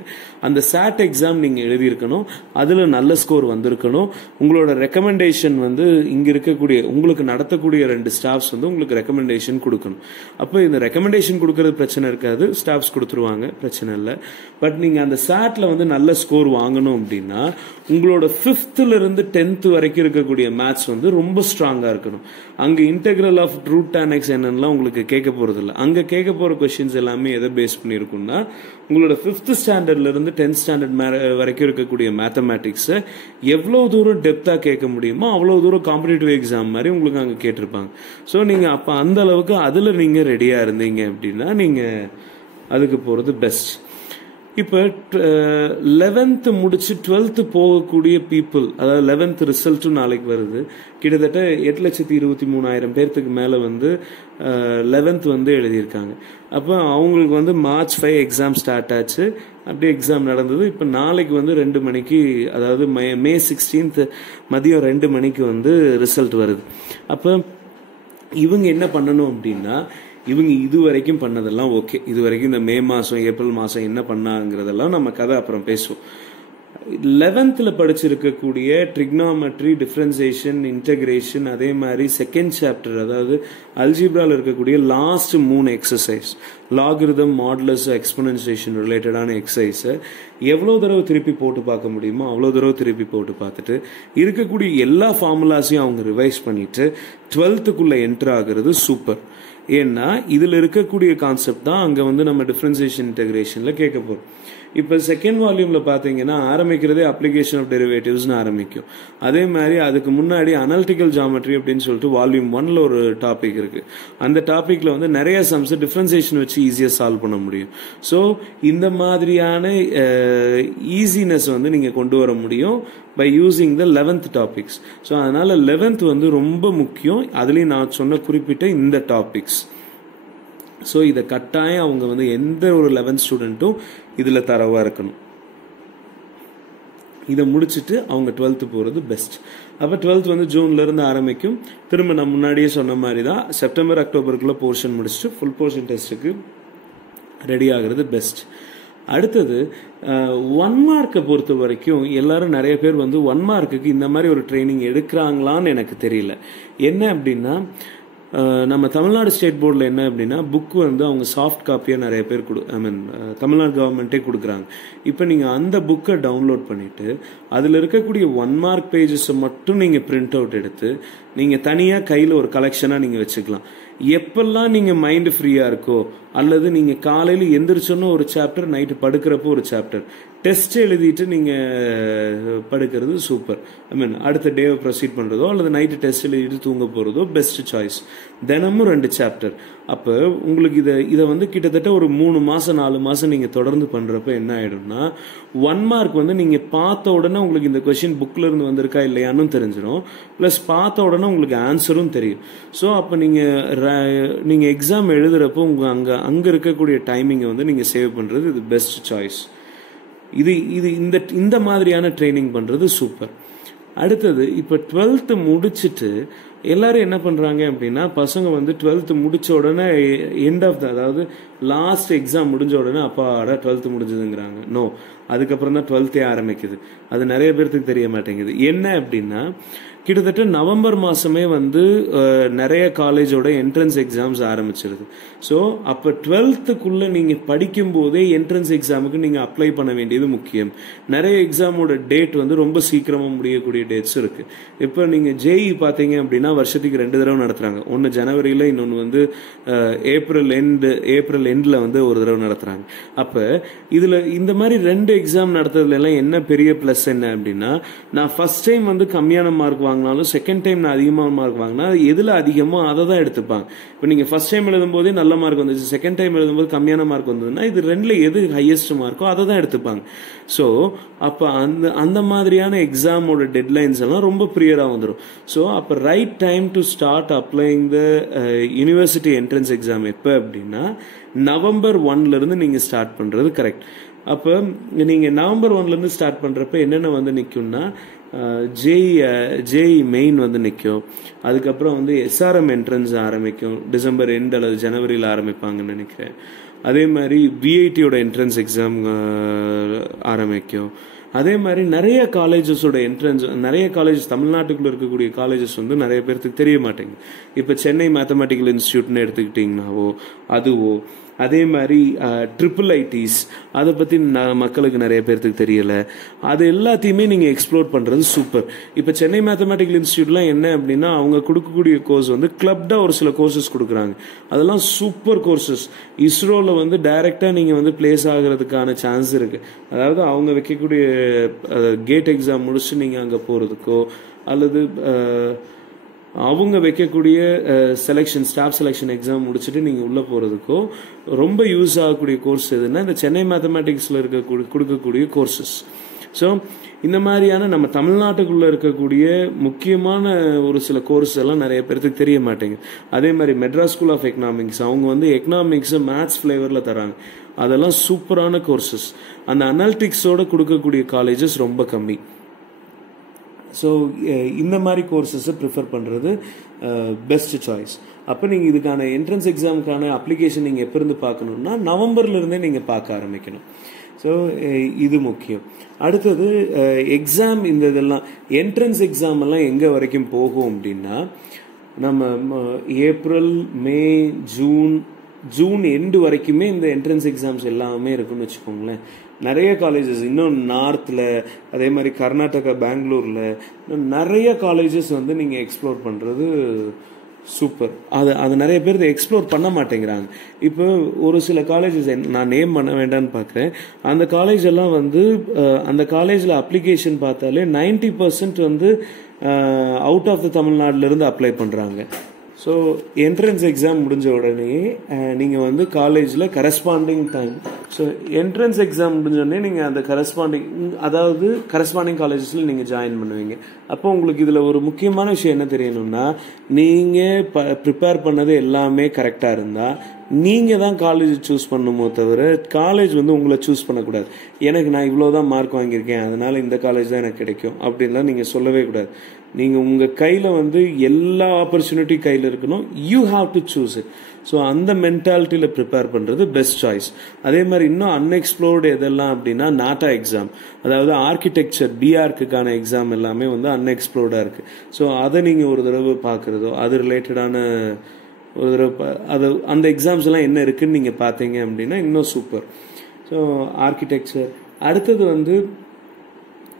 அந்த சாட் எக்ஸாம் நீங்கள் எழுதியிருக்கணும், அதில் நல்ல ஸ்கோர் வந்திருக்கணும். உங்களோட ரெக்கமெண்டேஷன் வந்து இங்கே இருக்கக்கூடிய உங்களுக்கு நடத்தக்கூடிய 2 ஸ்டாஃப்ஸ் வந்து உங்களுக்கு ரெக்கமெண்டேஷன் கொடுக்கணும். அப்போ இந்த ரெக்கமெண்டேஷன் கொடுக்கறது பிரச்சனை இருக்காது, ஸ்டாஃப்ஸ் கொடுத்துருவாங்க, பிரச்சனை இல்லை. பட் நீங்கள் அந்த சாட்டில் வந்து நல்ல ஸ்கோர் வாங்கணும் அப்படின்னா உங்களோட 5th இருந்து 10th வரைக்கும் இருக்கக்கூடிய மேத்ஸ் வந்து ரொம்ப ஸ்ட்ராங்காக இருக்கணும். அங்கே integral of root tan x என்னென்னலாம் உங்களுக்கு கேட்க போகிறது இல்லை. அங்கே கேட்க போகிற கொஸ்டின்ஸ் எல்லாமே எதை பேஸ் பண்ணியிருக்குன்னா உங்களோட 5th ஸ்டாண்டர்ட்லேருந்து 10th ஸ்டாண்டர்ட் வரைக்கும் இருக்கக்கூடிய மேத்தமேட்டிக்ஸை எவ்வளோ தூரம் டெப்த்தாக கேட்க முடியுமோ அவ்வளோ தூரம் காம்படிட்டிவ் எக்ஸாம் மாதிரி உங்களுக்கு அங்கே கேட்டிருப்பாங்க. ஸோ நீங்கள் அப்போ அந்த அளவுக்கு அதில் நீங்கள் ரெடியாக இருந்தீங்க அப்படின்னா நீங்கள் அதுக்கு போகிறது பெஸ்ட். இப்போ 11th முடிச்சு 12th போகக்கூடிய பீப்புள், அதாவது 11th ரிசல்ட்டும் நாளைக்கு வருது. கிட்டத்தட்ட 8,23,000 பேர்த்துக்கு மேலே வந்து 11th வந்து எழுதியிருக்காங்க. அப்போ அவங்களுக்கு வந்து March 5 எக்ஸாம் ஸ்டார்ட் ஆச்சு. அப்படியே எக்ஸாம் நடந்தது. இப்போ நாளைக்கு வந்து 2 மணிக்கு, அதாவது May 16th மதியம் 2 மணிக்கு வந்து ரிசல்ட் வருது. அப்போ இவங்க என்ன பண்ணணும் அப்படின்னா இவங்க இது வரைக்கும் பண்ணதெல்லாம் ஓகே, இது வரைக்கும் இந்த மே மாதம் ஏப்ரல் மாதம் என்ன பண்ணாங்கிறதெல்லாம் நம்ம கதை அப்புறம் பேசுவோம். 11th படிச்சிருக்கக்கூடிய ட்ரிக்னாமெட்ரி, டிஃபரன்சியேஷன், இன்டகிரேஷன், அதே மாதிரி செகண்ட் சாப்டர் அதாவது அல்ஜிப்ராவில் இருக்கக்கூடிய லாஸ்ட் 3 எக்ஸசைஸ், லாகிரிதம், மாடுலஸ், எக்ஸ்பொனன்சியேஷன் ரிலேட்டடான எக்ஸசைஸை எவ்வளோ தடவை திருப்பி போட்டு பார்க்க முடியுமோ அவ்வளோ தடவை திருப்பி போட்டு பார்த்துட்டு இருக்கக்கூடிய எல்லா ஃபார்முலாஸையும் அவங்க ரிவைஸ் பண்ணிட்டு 12th என்டர் ஆகுறது சூப்பர். ஏன்னா இதில் இருக்கக்கூடிய கான்செப்ட் தான் அங்கே வந்து நம்ம டிஃபரன்சியேஷன் இன்டகிரேஷனில் கேட்க போகிறோம். இப்போ செகண்ட் வால்யூமில் பார்த்தீங்கன்னா ஆரம்பிக்கிறதே அப்ளிகேஷன் ஆஃப் டெரிவேட்டிவ்ஸ்னு ஆரம்பிக்கும். அதே மாதிரி அதுக்கு முன்னாடி அனாலிட்டிக்கல் ஜாமெட்ரி அப்படின்னு சொல்லிட்டு வால்யூம் 1ல் ஒரு டாபிக் இருக்குது. அந்த டாப்பிக்கில் வந்து நிறைய சம்ஸ் டிஃபரன்சியேஷன் வச்சு ஈஸியாக சால்வ் பண்ண முடியும். ஸோ இந்த மாதிரியான ஈஸினஸ் வந்து நீங்கள் கொண்டு வர முடியும் by using the 11th topics. So அதனால் 11th வந்து ரொம்ப முக்கியம். அதுலேயும் நான் சொன்ன குறிப்பிட்ட இந்த டாபிக்ஸ். ஸோ இதை கட்டாயம் அவங்க வந்து எந்த ஒரு 11th ஸ்டூடெண்ட்டும் இதில் தரவாக இருக்கணும். இதை முடிச்சுட்டு அவங்க 12th போகிறது பெஸ்ட். அப்போ 12th வந்து ஜூன்லேருந்து ஆரம்பிக்கும். திரும்ப நான் முன்னாடியே சொன்ன மாதிரி தான் செப்டம்பர் அக்டோபருக்குள்ளே போர்ஷன் முடிச்சுட்டு ஃபுல் போர்ஷன் டெஸ்ட்டுக்கு ரெடி ஆகிறது பெஸ்ட். அடுத்தது 1 மார்க்கை பொறுத்த வரைக்கும் எல்லாரும் நிறைய பேர் வந்து 1 மார்க்குக்கு இந்த மாதிரி ஒரு ட்ரைனிங் எடுக்கிறாங்களான்னு எனக்கு தெரியல. என்ன அப்படின்னா நம்ம தமிழ்நாடு ஸ்டேட் போர்டில் என்ன அப்படின்னா புக்கு வந்து அவங்க சாஃப்ட் காப்பியாக நிறைய பேர் தமிழ்நாடு கவர்மெண்ட்டே கொடுக்குறாங்க. இப்போ நீங்கள் அந்த புக்கை டவுன்லோட் பண்ணிவிட்டு அதில் இருக்கக்கூடிய 1 மார்க் பேஜஸை மட்டும் நீங்கள் பிரிண்ட் அவுட் எடுத்து நீங்கள் தனியாக கையில் ஒரு கலெக்ஷனாக நீங்கள் வச்சுக்கலாம். எப்பெல்லாம் நீங்கள் மைண்டு ஃப்ரீயாக இருக்கோ அல்லது நீங்கள் காலையில் எந்திரிச்சோன்னா ஒரு சாப்டர், நைட்டு படுக்கிறப்போ ஒரு சாப்டர், டெஸ்ட் எழுதிட்டு நீங்கள் படுக்கிறது சூப்பர். அடுத்த டேவை ப்ரொசீட் பண்ணுறதோ அல்லது நைட்டு டெஸ்ட் எழுதிட்டு தூங்க போகிறதோ பெஸ்ட் சாய்ஸ். தினமும் 2 சாப்டர். அப்போ உங்களுக்கு இதை வந்து கிட்டத்தட்ட ஒரு 3 மாதம் 4 மாதம் நீங்கள் தொடர்ந்து பண்ணுறப்ப என்ன ஆகிடும்னா 1 மார்க் வந்து நீங்கள் பார்த்த உடனே உங்களுக்கு இந்த கொஷின் புக்கில் இருந்து வந்திருக்கா இல்லையான்னு தெரிஞ்சிடும். ப்ளஸ் பார்த்த உடனே உங்களுக்கு ஆன்சரும் தெரியும். ஸோ அப்போ நீங்கள் எக்ஸாம் எழுதுகிறப்போ அங்கே இருக்கக்கூடிய டைமிங்கை வந்து நீங்கள் சேவ் பண்ணுறது இது பெஸ்ட் சாய்ஸ். இது இந்த மாதிரியான ட்ரைனிங் பண்ணுறது சூப்பர். அடுத்தது இப்போ 12th முடிச்சுட்டு எல்லாரும் என்ன பண்ணுறாங்க அப்படின்னா பசங்க வந்து 12th முடிச்ச உடனே எண்ட் ஆஃப் அதாவது லாஸ்ட் எக்ஸாம் முடிஞ்ச உடனே அப்பாடா 12th முடிஞ்சதுங்கிறாங்க. நோ, அதுக்கப்புறம் தான் 12th ஆரம்பிக்குது. அது நிறைய பேர்த்துக்கு தெரிய மாட்டேங்குது. என்ன அப்படின்னா கிட்டத்தட்ட நவம்பர் மாதமே வந்து நிறைய காலேஜோட என்ட்ரன்ஸ் எக்ஸாம்ஸ் ஆரம்பிச்சிருது. ஸோ அப்போ 12th நீங்கள் படிக்கும் போதே என்ட்ரன்ஸ் எக்ஸாமுக்கு நீங்கள் அப்ளை பண்ண வேண்டியது முக்கியம். நிறைய எக்ஸாமோட டேட் வந்து ரொம்ப சீக்கிரமாக முடியக்கூடிய டேட்ஸ் இருக்குது. இப்போ நீங்கள் ஜேஇ பார்த்தீங்க அப்படின்னா வருஷத்துக்கு 2 தடவை நடத்துகிறாங்க. ஒன்று ஜனவரியில், இன்னொன்று வந்து ஏப்ரல் எண்டில் வந்து ஒரு தடவை நடத்துகிறாங்க. அப்போ இதில் இந்த மாதிரி 2 எக்ஸாம் நடத்துறதுலாம் என்ன பெரிய ப்ளஸ் என்ன அப்படின்னா நான் ஃபர்ஸ்ட் டைம் வந்து கம்மியான மார்க் வாங்கினாலும் செகண்ட் டைம் நான் அதிகமான மார்க் வாங்கினா எதில் அதிகமோ அதை தான் எடுத்துப்பாங்க. இப்போ நீங்கள் ஃபர்ஸ்ட் டைம் எழுதும் போதே நல்ல மார்க் வந்துச்சு, செகண்ட் டைம் எழுதும்போது கம்மியான மார்க் வந்ததுன்னா இது 2ல் எது ஹையஸ்ட் மார்க்கோ அதை தான் எடுத்துப்பாங்க. ஸோ அப்போ அந்த மாதிரியான எக்ஸாமோட டெட்லைன்ஸ் எல்லாம் ரொம்ப ப்ரியராக வந்துடும். ஸோ அப்போ right time to start applying the university entrance exam எப்போ அப்படின்னா நவம்பர் 1 நீங்கள் ஸ்டார்ட் பண்ணுறது கரெக்ட். அப்போ நீங்கள் நவம்பர் 1 ஸ்டார்ட் பண்ணுறப்ப என்னென்ன வந்து நிற்கும்னா ஜேஇ மெயின் வந்து நிற்கும். அதுக்கப்புறம் வந்து எஸ்ஆர்எம் என்ட்ரன்ஸ் ஆரம்பிக்கும். டிசம்பர் எண்ட் அல்லது ஜனவரியில் ஆரம்பிப்பாங்கன்னு நினைக்கிறேன். அதே மாதிரி விஐடியோட என்ட்ரன்ஸ் எக்ஸாம் ஆரம்பிக்கும். அதே மாதிரி நிறைய காலேஜஸோட என்ட்ரன்ஸ், நிறைய காலேஜஸ் தமிழ்நாட்டுக்குள்ள இருக்கக்கூடிய காலேஜஸ் வந்து நிறைய பேர்த்துக்கு தெரிய மாட்டேங்குது. இப்போ சென்னை மேத்தமெட்டிக்கல் இன்ஸ்டியூட்னு எடுத்துக்கிட்டிங்கனாவோ அதுவோ அதே மாதிரி ட்ரிபிள் ஐடிஸ், அதை பற்றி மக்களுக்கு நிறைய பேர்த்துக்கு தெரியல. அது எல்லாத்தையுமே நீங்கள் எக்ஸ்ப்ளோர் பண்ணுறது சூப்பர். இப்போ சென்னை மேத்தமேட்டிக்கல் இன்ஸ்டியூட்லாம் என்ன அப்படின்னா அவங்க கொடுக்கக்கூடிய கோர்ஸ் வந்து கிளப்டாக ஒரு சில கோர்சஸ் கொடுக்குறாங்க. அதெல்லாம் சூப்பர் கோர்சஸ். இஸ்ரோவில் வந்து டைரெக்டாக நீங்கள் வந்து பிளேஸ் ஆகிறதுக்கான சான்ஸ் இருக்குது. அதாவது அவங்க வைக்கக்கூடிய கேட் எக்ஸாம் முடிச்சு நீங்கள் அங்கே போகிறதுக்கோ அல்லது அவங்க வைக்கக்கூடிய செலெக்ஷன் ஸ்டாஃப் செலெக்ஷன் எக்ஸாம் முடிச்சுட்டு நீங்கள் உள்ளே போகிறதுக்கோ ரொம்ப யூஸ் ஆகக்கூடிய கோர்ஸ் எதுன்னா இந்த சென்னை மேத்தமேட்டிக்ஸில் கொடுக்கக்கூடிய கோர்சஸ். ஸோ இந்த மாதிரியான நம்ம தமிழ்நாட்டுக்குள்ளே இருக்கக்கூடிய முக்கியமான ஒரு சில கோர்ஸ் எல்லாம் நிறைய பேருக்கு தெரிய மாட்டேங்குது. அதே மாதிரி மெட்ராஸ் ஸ்கூல் ஆஃப் எக்கனாமிக்ஸ், அவங்க வந்து எக்கனாமிக்ஸை மேத்ஸ் ஃப்ளேவரில் தராங்க. அதெல்லாம் சூப்பரான கோர்சஸ். அந்த அனாலிட்டிக்ஸோட கொடுக்கக்கூடிய காலேஜஸ் ரொம்ப கம்மி. ஸோ இந்த மாதிரி கோர்சஸை ப்ரிஃபர் பண்ணுறது பெஸ்ட் சாய்ஸ். அப்போ நீங்கள் இதுக்கான என்ட்ரன்ஸ் எக்ஸாமுக்கான அப்ளிகேஷன் நீங்கள் எப்போ இருந்து பார்க்கணுன்னா நவம்பர்லேருந்தே நீங்கள் பார்க்க ஆரம்பிக்கணும். ஸோ இது முக்கியம். அடுத்தது எக்ஸாம், இந்த இதெல்லாம் என்ட்ரன்ஸ் எக்ஸாம் எல்லாம் எங்கே வரைக்கும் போகும் அப்படின்னா நம்ம ஏப்ரல், மே, ஜூன் எண்டு வரைக்குமே இந்த என்ட்ரன்ஸ் எக்ஸாம்ஸ் எல்லாமே இருக்குன்னு வச்சுக்கோங்களேன். நிறைய காலேஜஸ் இன்னும் நார்த்தில், அதே மாதிரி கர்நாடகா, பெங்களூரில் நிறைய காலேஜஸ் வந்து நீங்கள் எக்ஸ்ப்ளோர் பண்ணுறது சூப்பர். அது நிறைய பேர் எக்ஸ்ப்ளோர் பண்ண மாட்டேங்கிறாங்க. இப்போ ஒரு சில காலேஜஸ் நான் நேம் பண்ண வேண்டாம்னு பார்க்குறேன். அந்த காலேஜ் எல்லாம் வந்து அந்த காலேஜில் அப்ளிகேஷன் பார்த்தாலே 90% வந்து அவுட் ஆஃப் த தமிழ்நாட்டிலேருந்து அப்ளை பண்ணுறாங்க. ஸோ என்ட்ரன்ஸ் எக்ஸாம் முடிஞ்ச உடனே நீங்கள் வந்து காலேஜில் corresponding time, so entrance exam முடிஞ்ச உடனே நீங்கள் அந்த கரஸ்பாண்டிங் காலேஜஸில் நீங்கள் ஜாயின் பண்ணுவீங்க. அப்போ உங்களுக்கு இதில் ஒரு முக்கியமான விஷயம் என்ன தெரியணும்னா, நீங்கள் ப்ரிப்பேர் பண்ணது எல்லாமே கரெக்டாக இருந்தால் நீங்கள் தான் காலேஜ் சூஸ் பண்ணணுமோ தவிர காலேஜ் வந்து உங்களை சூஸ் பண்ணக்கூடாது. எனக்கு நான் இவ்வளோ தான் மார்க் வாங்கியிருக்கேன் அதனால் இந்த காலேஜ் தான் எனக்கு கிடைக்கும் அப்படின்லாம் நீங்கள் சொல்லவே கூடாது. நீங்கள் உங்கள் கையில் வந்து எல்லா ஆப்பர்ச்சுனிட்டி கையில் இருக்கணும். You have to choose it. So அந்த மென்டாலிட்டியில் ப்ரிப்பேர் பண்ணுறது பெஸ்ட் சாய்ஸ். அதே மாதிரி இன்னும் அன்எக்ஸ்ப்ளோர்டு எதெல்லாம் அப்படின்னா நாட்டா எக்ஸாம், அதாவது ஆர்கிடெக்சர் பிஆர்க்குக்கான எக்ஸாம் எல்லாமே வந்து அன்எக்ஸ்ப்ளோர்டாக இருக்குது. ஸோ அதை நீங்கள் ஒரு தடவை பார்க்குறதோ அது ரிலேட்டடான ஒரு தடவை அந்த எக்ஸாம்ஸ் எல்லாம் என்ன இருக்குன்னு நீங்கள் பார்த்தீங்க அப்படின்னா இன்னும் சூப்பர். So architecture. அடுத்தது வந்து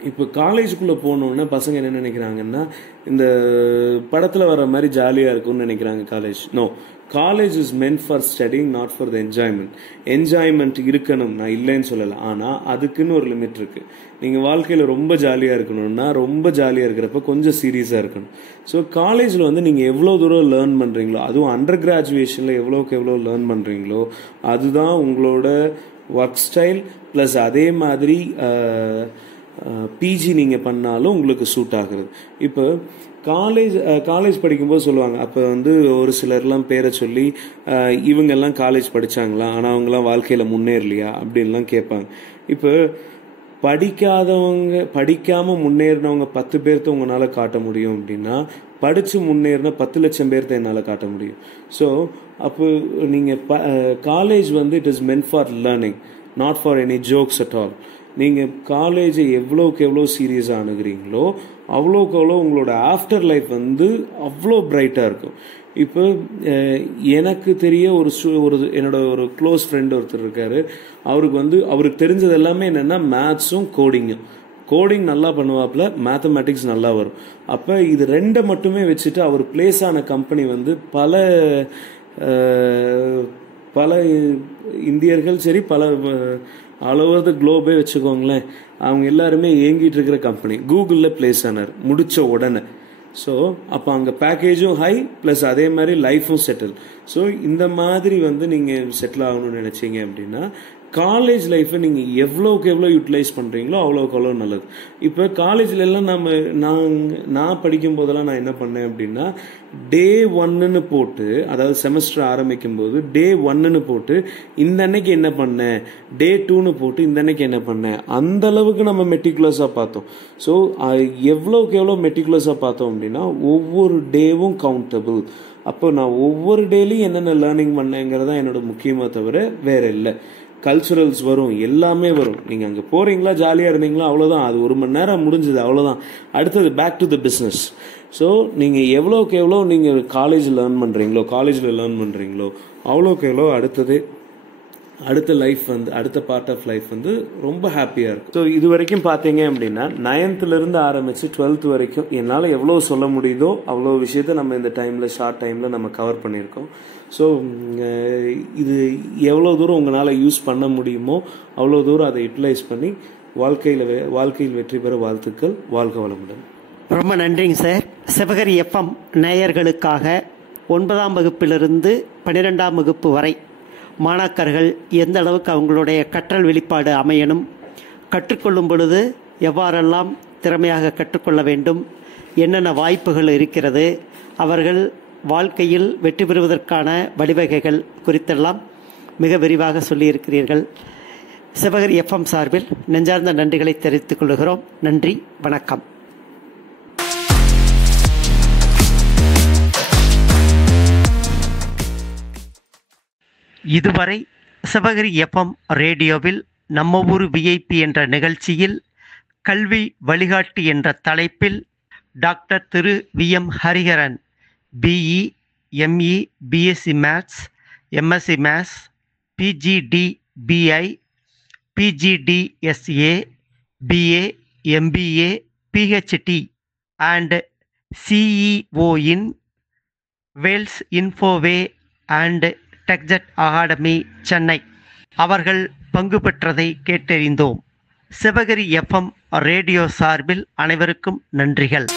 இப்போ காலேஜுக்குள்ளே போனோன்னா பசங்க என்ன நினைக்கிறாங்கன்னா இந்த படத்தில் வர மாதிரி ஜாலியாக இருக்கும்னு நினைக்கிறாங்க college. No, college is meant for studying, not for the enjoyment. Enjoyment இருக்கணும், நான் இல்லைன்னு சொல்லலை, ஆனால் அதுக்குன்னு ஒரு லிமிட் இருக்குது. நீங்கள் வாழ்க்கையில் ரொம்ப ஜாலியாக இருக்கணும்னா ரொம்ப ஜாலியாக இருக்கிறப்ப கொஞ்சம் சீரியஸாக இருக்கணும். ஸோ காலேஜில் வந்து நீங்கள் எவ்வளோ தூரம் லேர்ன் பண்ணுறீங்களோ, அதுவும் அண்டர் கிராஜுவேஷனில் எவ்வளோக்கு எவ்வளோ லேர்ன் பண்ணுறீங்களோ அதுதான் உங்களோட ஒர்க் ஸ்டைல். ப்ளஸ் அதே மாதிரி பிஜி நீங்கள் பண்ணாலும் உங்களுக்கு சூட் ஆகுறது. இப்போ காலேஜ் படிக்கும்போது சொல்லுவாங்க, அப்போ வந்து ஒரு சிலர்லாம் பேரை சொல்லி இவங்கெல்லாம் காலேஜ் படித்தாங்களா ஆனால் அவங்களாம் வாழ்க்கையில் முன்னேறலையா அப்படின்லாம் கேட்பாங்க. இப்போ படிக்காமல் முன்னேறினவங்க 10 பேர்த்த உங்களால் காட்ட முடியும் அப்படின்னா படித்து முன்னேறின 10 லட்சம் பேர்த்த என்னால் காட்ட முடியும். ஸோ அப்போ நீங்கள் காலேஜ் வந்து it is meant for learning, not for any jokes at all. நீங்கள் காலேஜை எவ்வளோக்கு எவ்வளோ சீரியஸாக அணுகிறீங்களோ அவ்வளோக்கு அவ்வளோ உங்களோட ஆஃப்டர் லைஃப் வந்து அவ்வளோ பிரைட்டாக இருக்கும். இப்போ எனக்கு தெரிய என்னோட ஒரு க்ளோஸ் ஃப்ரெண்ட் ஒருத்தர் இருக்காரு. அவருக்கு தெரிஞ்சது எல்லாமே என்னென்னா மேத்ஸும் கோடிங்கும். கோடிங் நல்லா பண்ணுவாப்புல, மேத்தமேட்டிக்ஸ் நல்லா வரும். அப்போ இது ரெண்டை மட்டுமே வச்சுட்டு அவர் பிளேஸ் ஆன கம்பெனி வந்து பல இந்தியர்கள் சரி, பல ஆல் ஓவர் த குளோபே வச்சுக்கோங்களேன், அவங்க எல்லாருமே ஏங்கிட்டு இருக்கிற கம்பெனி. கூகுளில் பிளேஸ் ஆனார் முடித்த உடனே. ஸோ அப்போ அங்கே பேக்கேஜும் ஹை, ப்ளஸ் அதே மாதிரி லைஃபும் செட்டில். ஸோ இந்த மாதிரி வந்து நீங்கள் செட்டில் ஆகணும்னு நினச்சிங்க அப்படின்னா காலேஜ் லைஃப்பை நீங்கள் எவ்வளோக்கு எவ்வளோ யூட்டிலைஸ் பண்ணுறீங்களோ அவ்வளோக்கு அவ்வளோ நல்லது. இப்போ காலேஜில் எல்லாம் நான் படிக்கும் போதெல்லாம் நான் என்ன பண்ணேன் அப்படின்னா டே 1ன்னு போட்டு, அதாவது செமஸ்டர் ஆரம்பிக்கும் போது டே 1ன்னு போட்டு இந்த அன்னைக்கு என்ன பண்ணேன், டே 2ன்னு போட்டு இந்த அன்னைக்கு என்ன பண்ணேன், அந்த அளவுக்கு நம்ம மெட்டிகுலஸாக பார்த்தோம். ஸோ எவ்வளோக்கு எவ்வளோ மெட்டிகுலஸாக பார்த்தோம் அப்படின்னா ஒவ்வொரு டேவும் கவுண்டபிள். அப்போ நான் ஒவ்வொரு டேலையும் என்னென்ன லேர்னிங் பண்ணேங்கிறதா என்னோட முக்கியமாக தவிர வேற இல்லை. கல்ச்சுரல்ஸ் வரும், எல்லாமே வரும். நீங்கள் அங்கே போகிறீங்களா, ஜாலியாக இருந்தீங்களா, அவ்வளோதான். அது 1 மணி நேரம் முடிஞ்சது, அவ்வளோதான். அடுத்தது back to the business. So நீங்கள் எவ்வளோக்கு எவ்வளோ நீங்கள் காலேஜில் லேர்ன் பண்ணுறீங்களோ அவ்வளோக்கு எவ்வளோ அடுத்தது அடுத்த லைஃப் வந்து அடுத்த பார்ட் ஆஃப் லைஃப் வந்து ரொம்ப ஹாப்பியாக இருக்கும். ஸோ இது வரைக்கும் பார்த்தீங்க அப்படின்னா 9th ஆரம்பித்து 12th வரைக்கும் என்னால் எவ்வளோ சொல்ல முடியுதோ அவ்வளோ விஷயத்த நம்ம இந்த டைமில் ஷார்ட் டைமில் நம்ம கவர் பண்ணியிருக்கோம். ஸோ இது எவ்வளோ தூரம் உங்களால் யூஸ் பண்ண முடியுமோ அவ்வளோ தூரம் அதை யூட்டிலைஸ் பண்ணி வாழ்க்கையில் வெற்றி பெற வாழ்த்துக்கள். வாழ்க வளமுடன். ரொம்ப நன்றிங்க சார். சிவகரி எஃப்எம் நேயர்களுக்காக 9ஆம் வகுப்பிலிருந்து 12ஆம் வகுப்பு வரை மாணாக்கர்கள் எந்த அளவுக்கு அவங்களுடைய கற்றல் வெளிப்பாடு அமையணும், கற்றுக்கொள்ளும் பொழுது எவ்வாறெல்லாம் திறமையாக கற்றுக்கொள்ள வேண்டும், என்னென்ன வாய்ப்புகள் இருக்கிறது, அவர்கள் வாழ்க்கையில் வெற்றி பெறுவதற்கான வழிவகைகள் குறித்தெல்லாம் மிக விரிவாக சொல்லியிருக்கிறீர்கள். சிவகரி எஃப்எம் சார்பில் நெஞ்சார்ந்த நன்றிகளை தெரிவித்துக் கொள்கிறோம். நன்றி, வணக்கம். இதுவரை சிவகரி எஃப்எம் ரேடியோவில் நம்ம ஊர் விஐபி என்ற நிகழ்ச்சியில் கல்வி வழிகாட்டி என்ற தலைப்பில் டாக்டர் திரு V M Hariharan BE, ME, BSc maths, MSc maths, PGDBI, PGDSA, BA, MBA, PhD and CEO in Vels Infoway and Techjet Academy, Chennai அவர்கள் பங்கு பெற்றதை கேட்டறிந்தோம். சிவகரி எஃப்எம் ரேடியோ சார்பில் அனைவருக்கும் நன்றிகள்.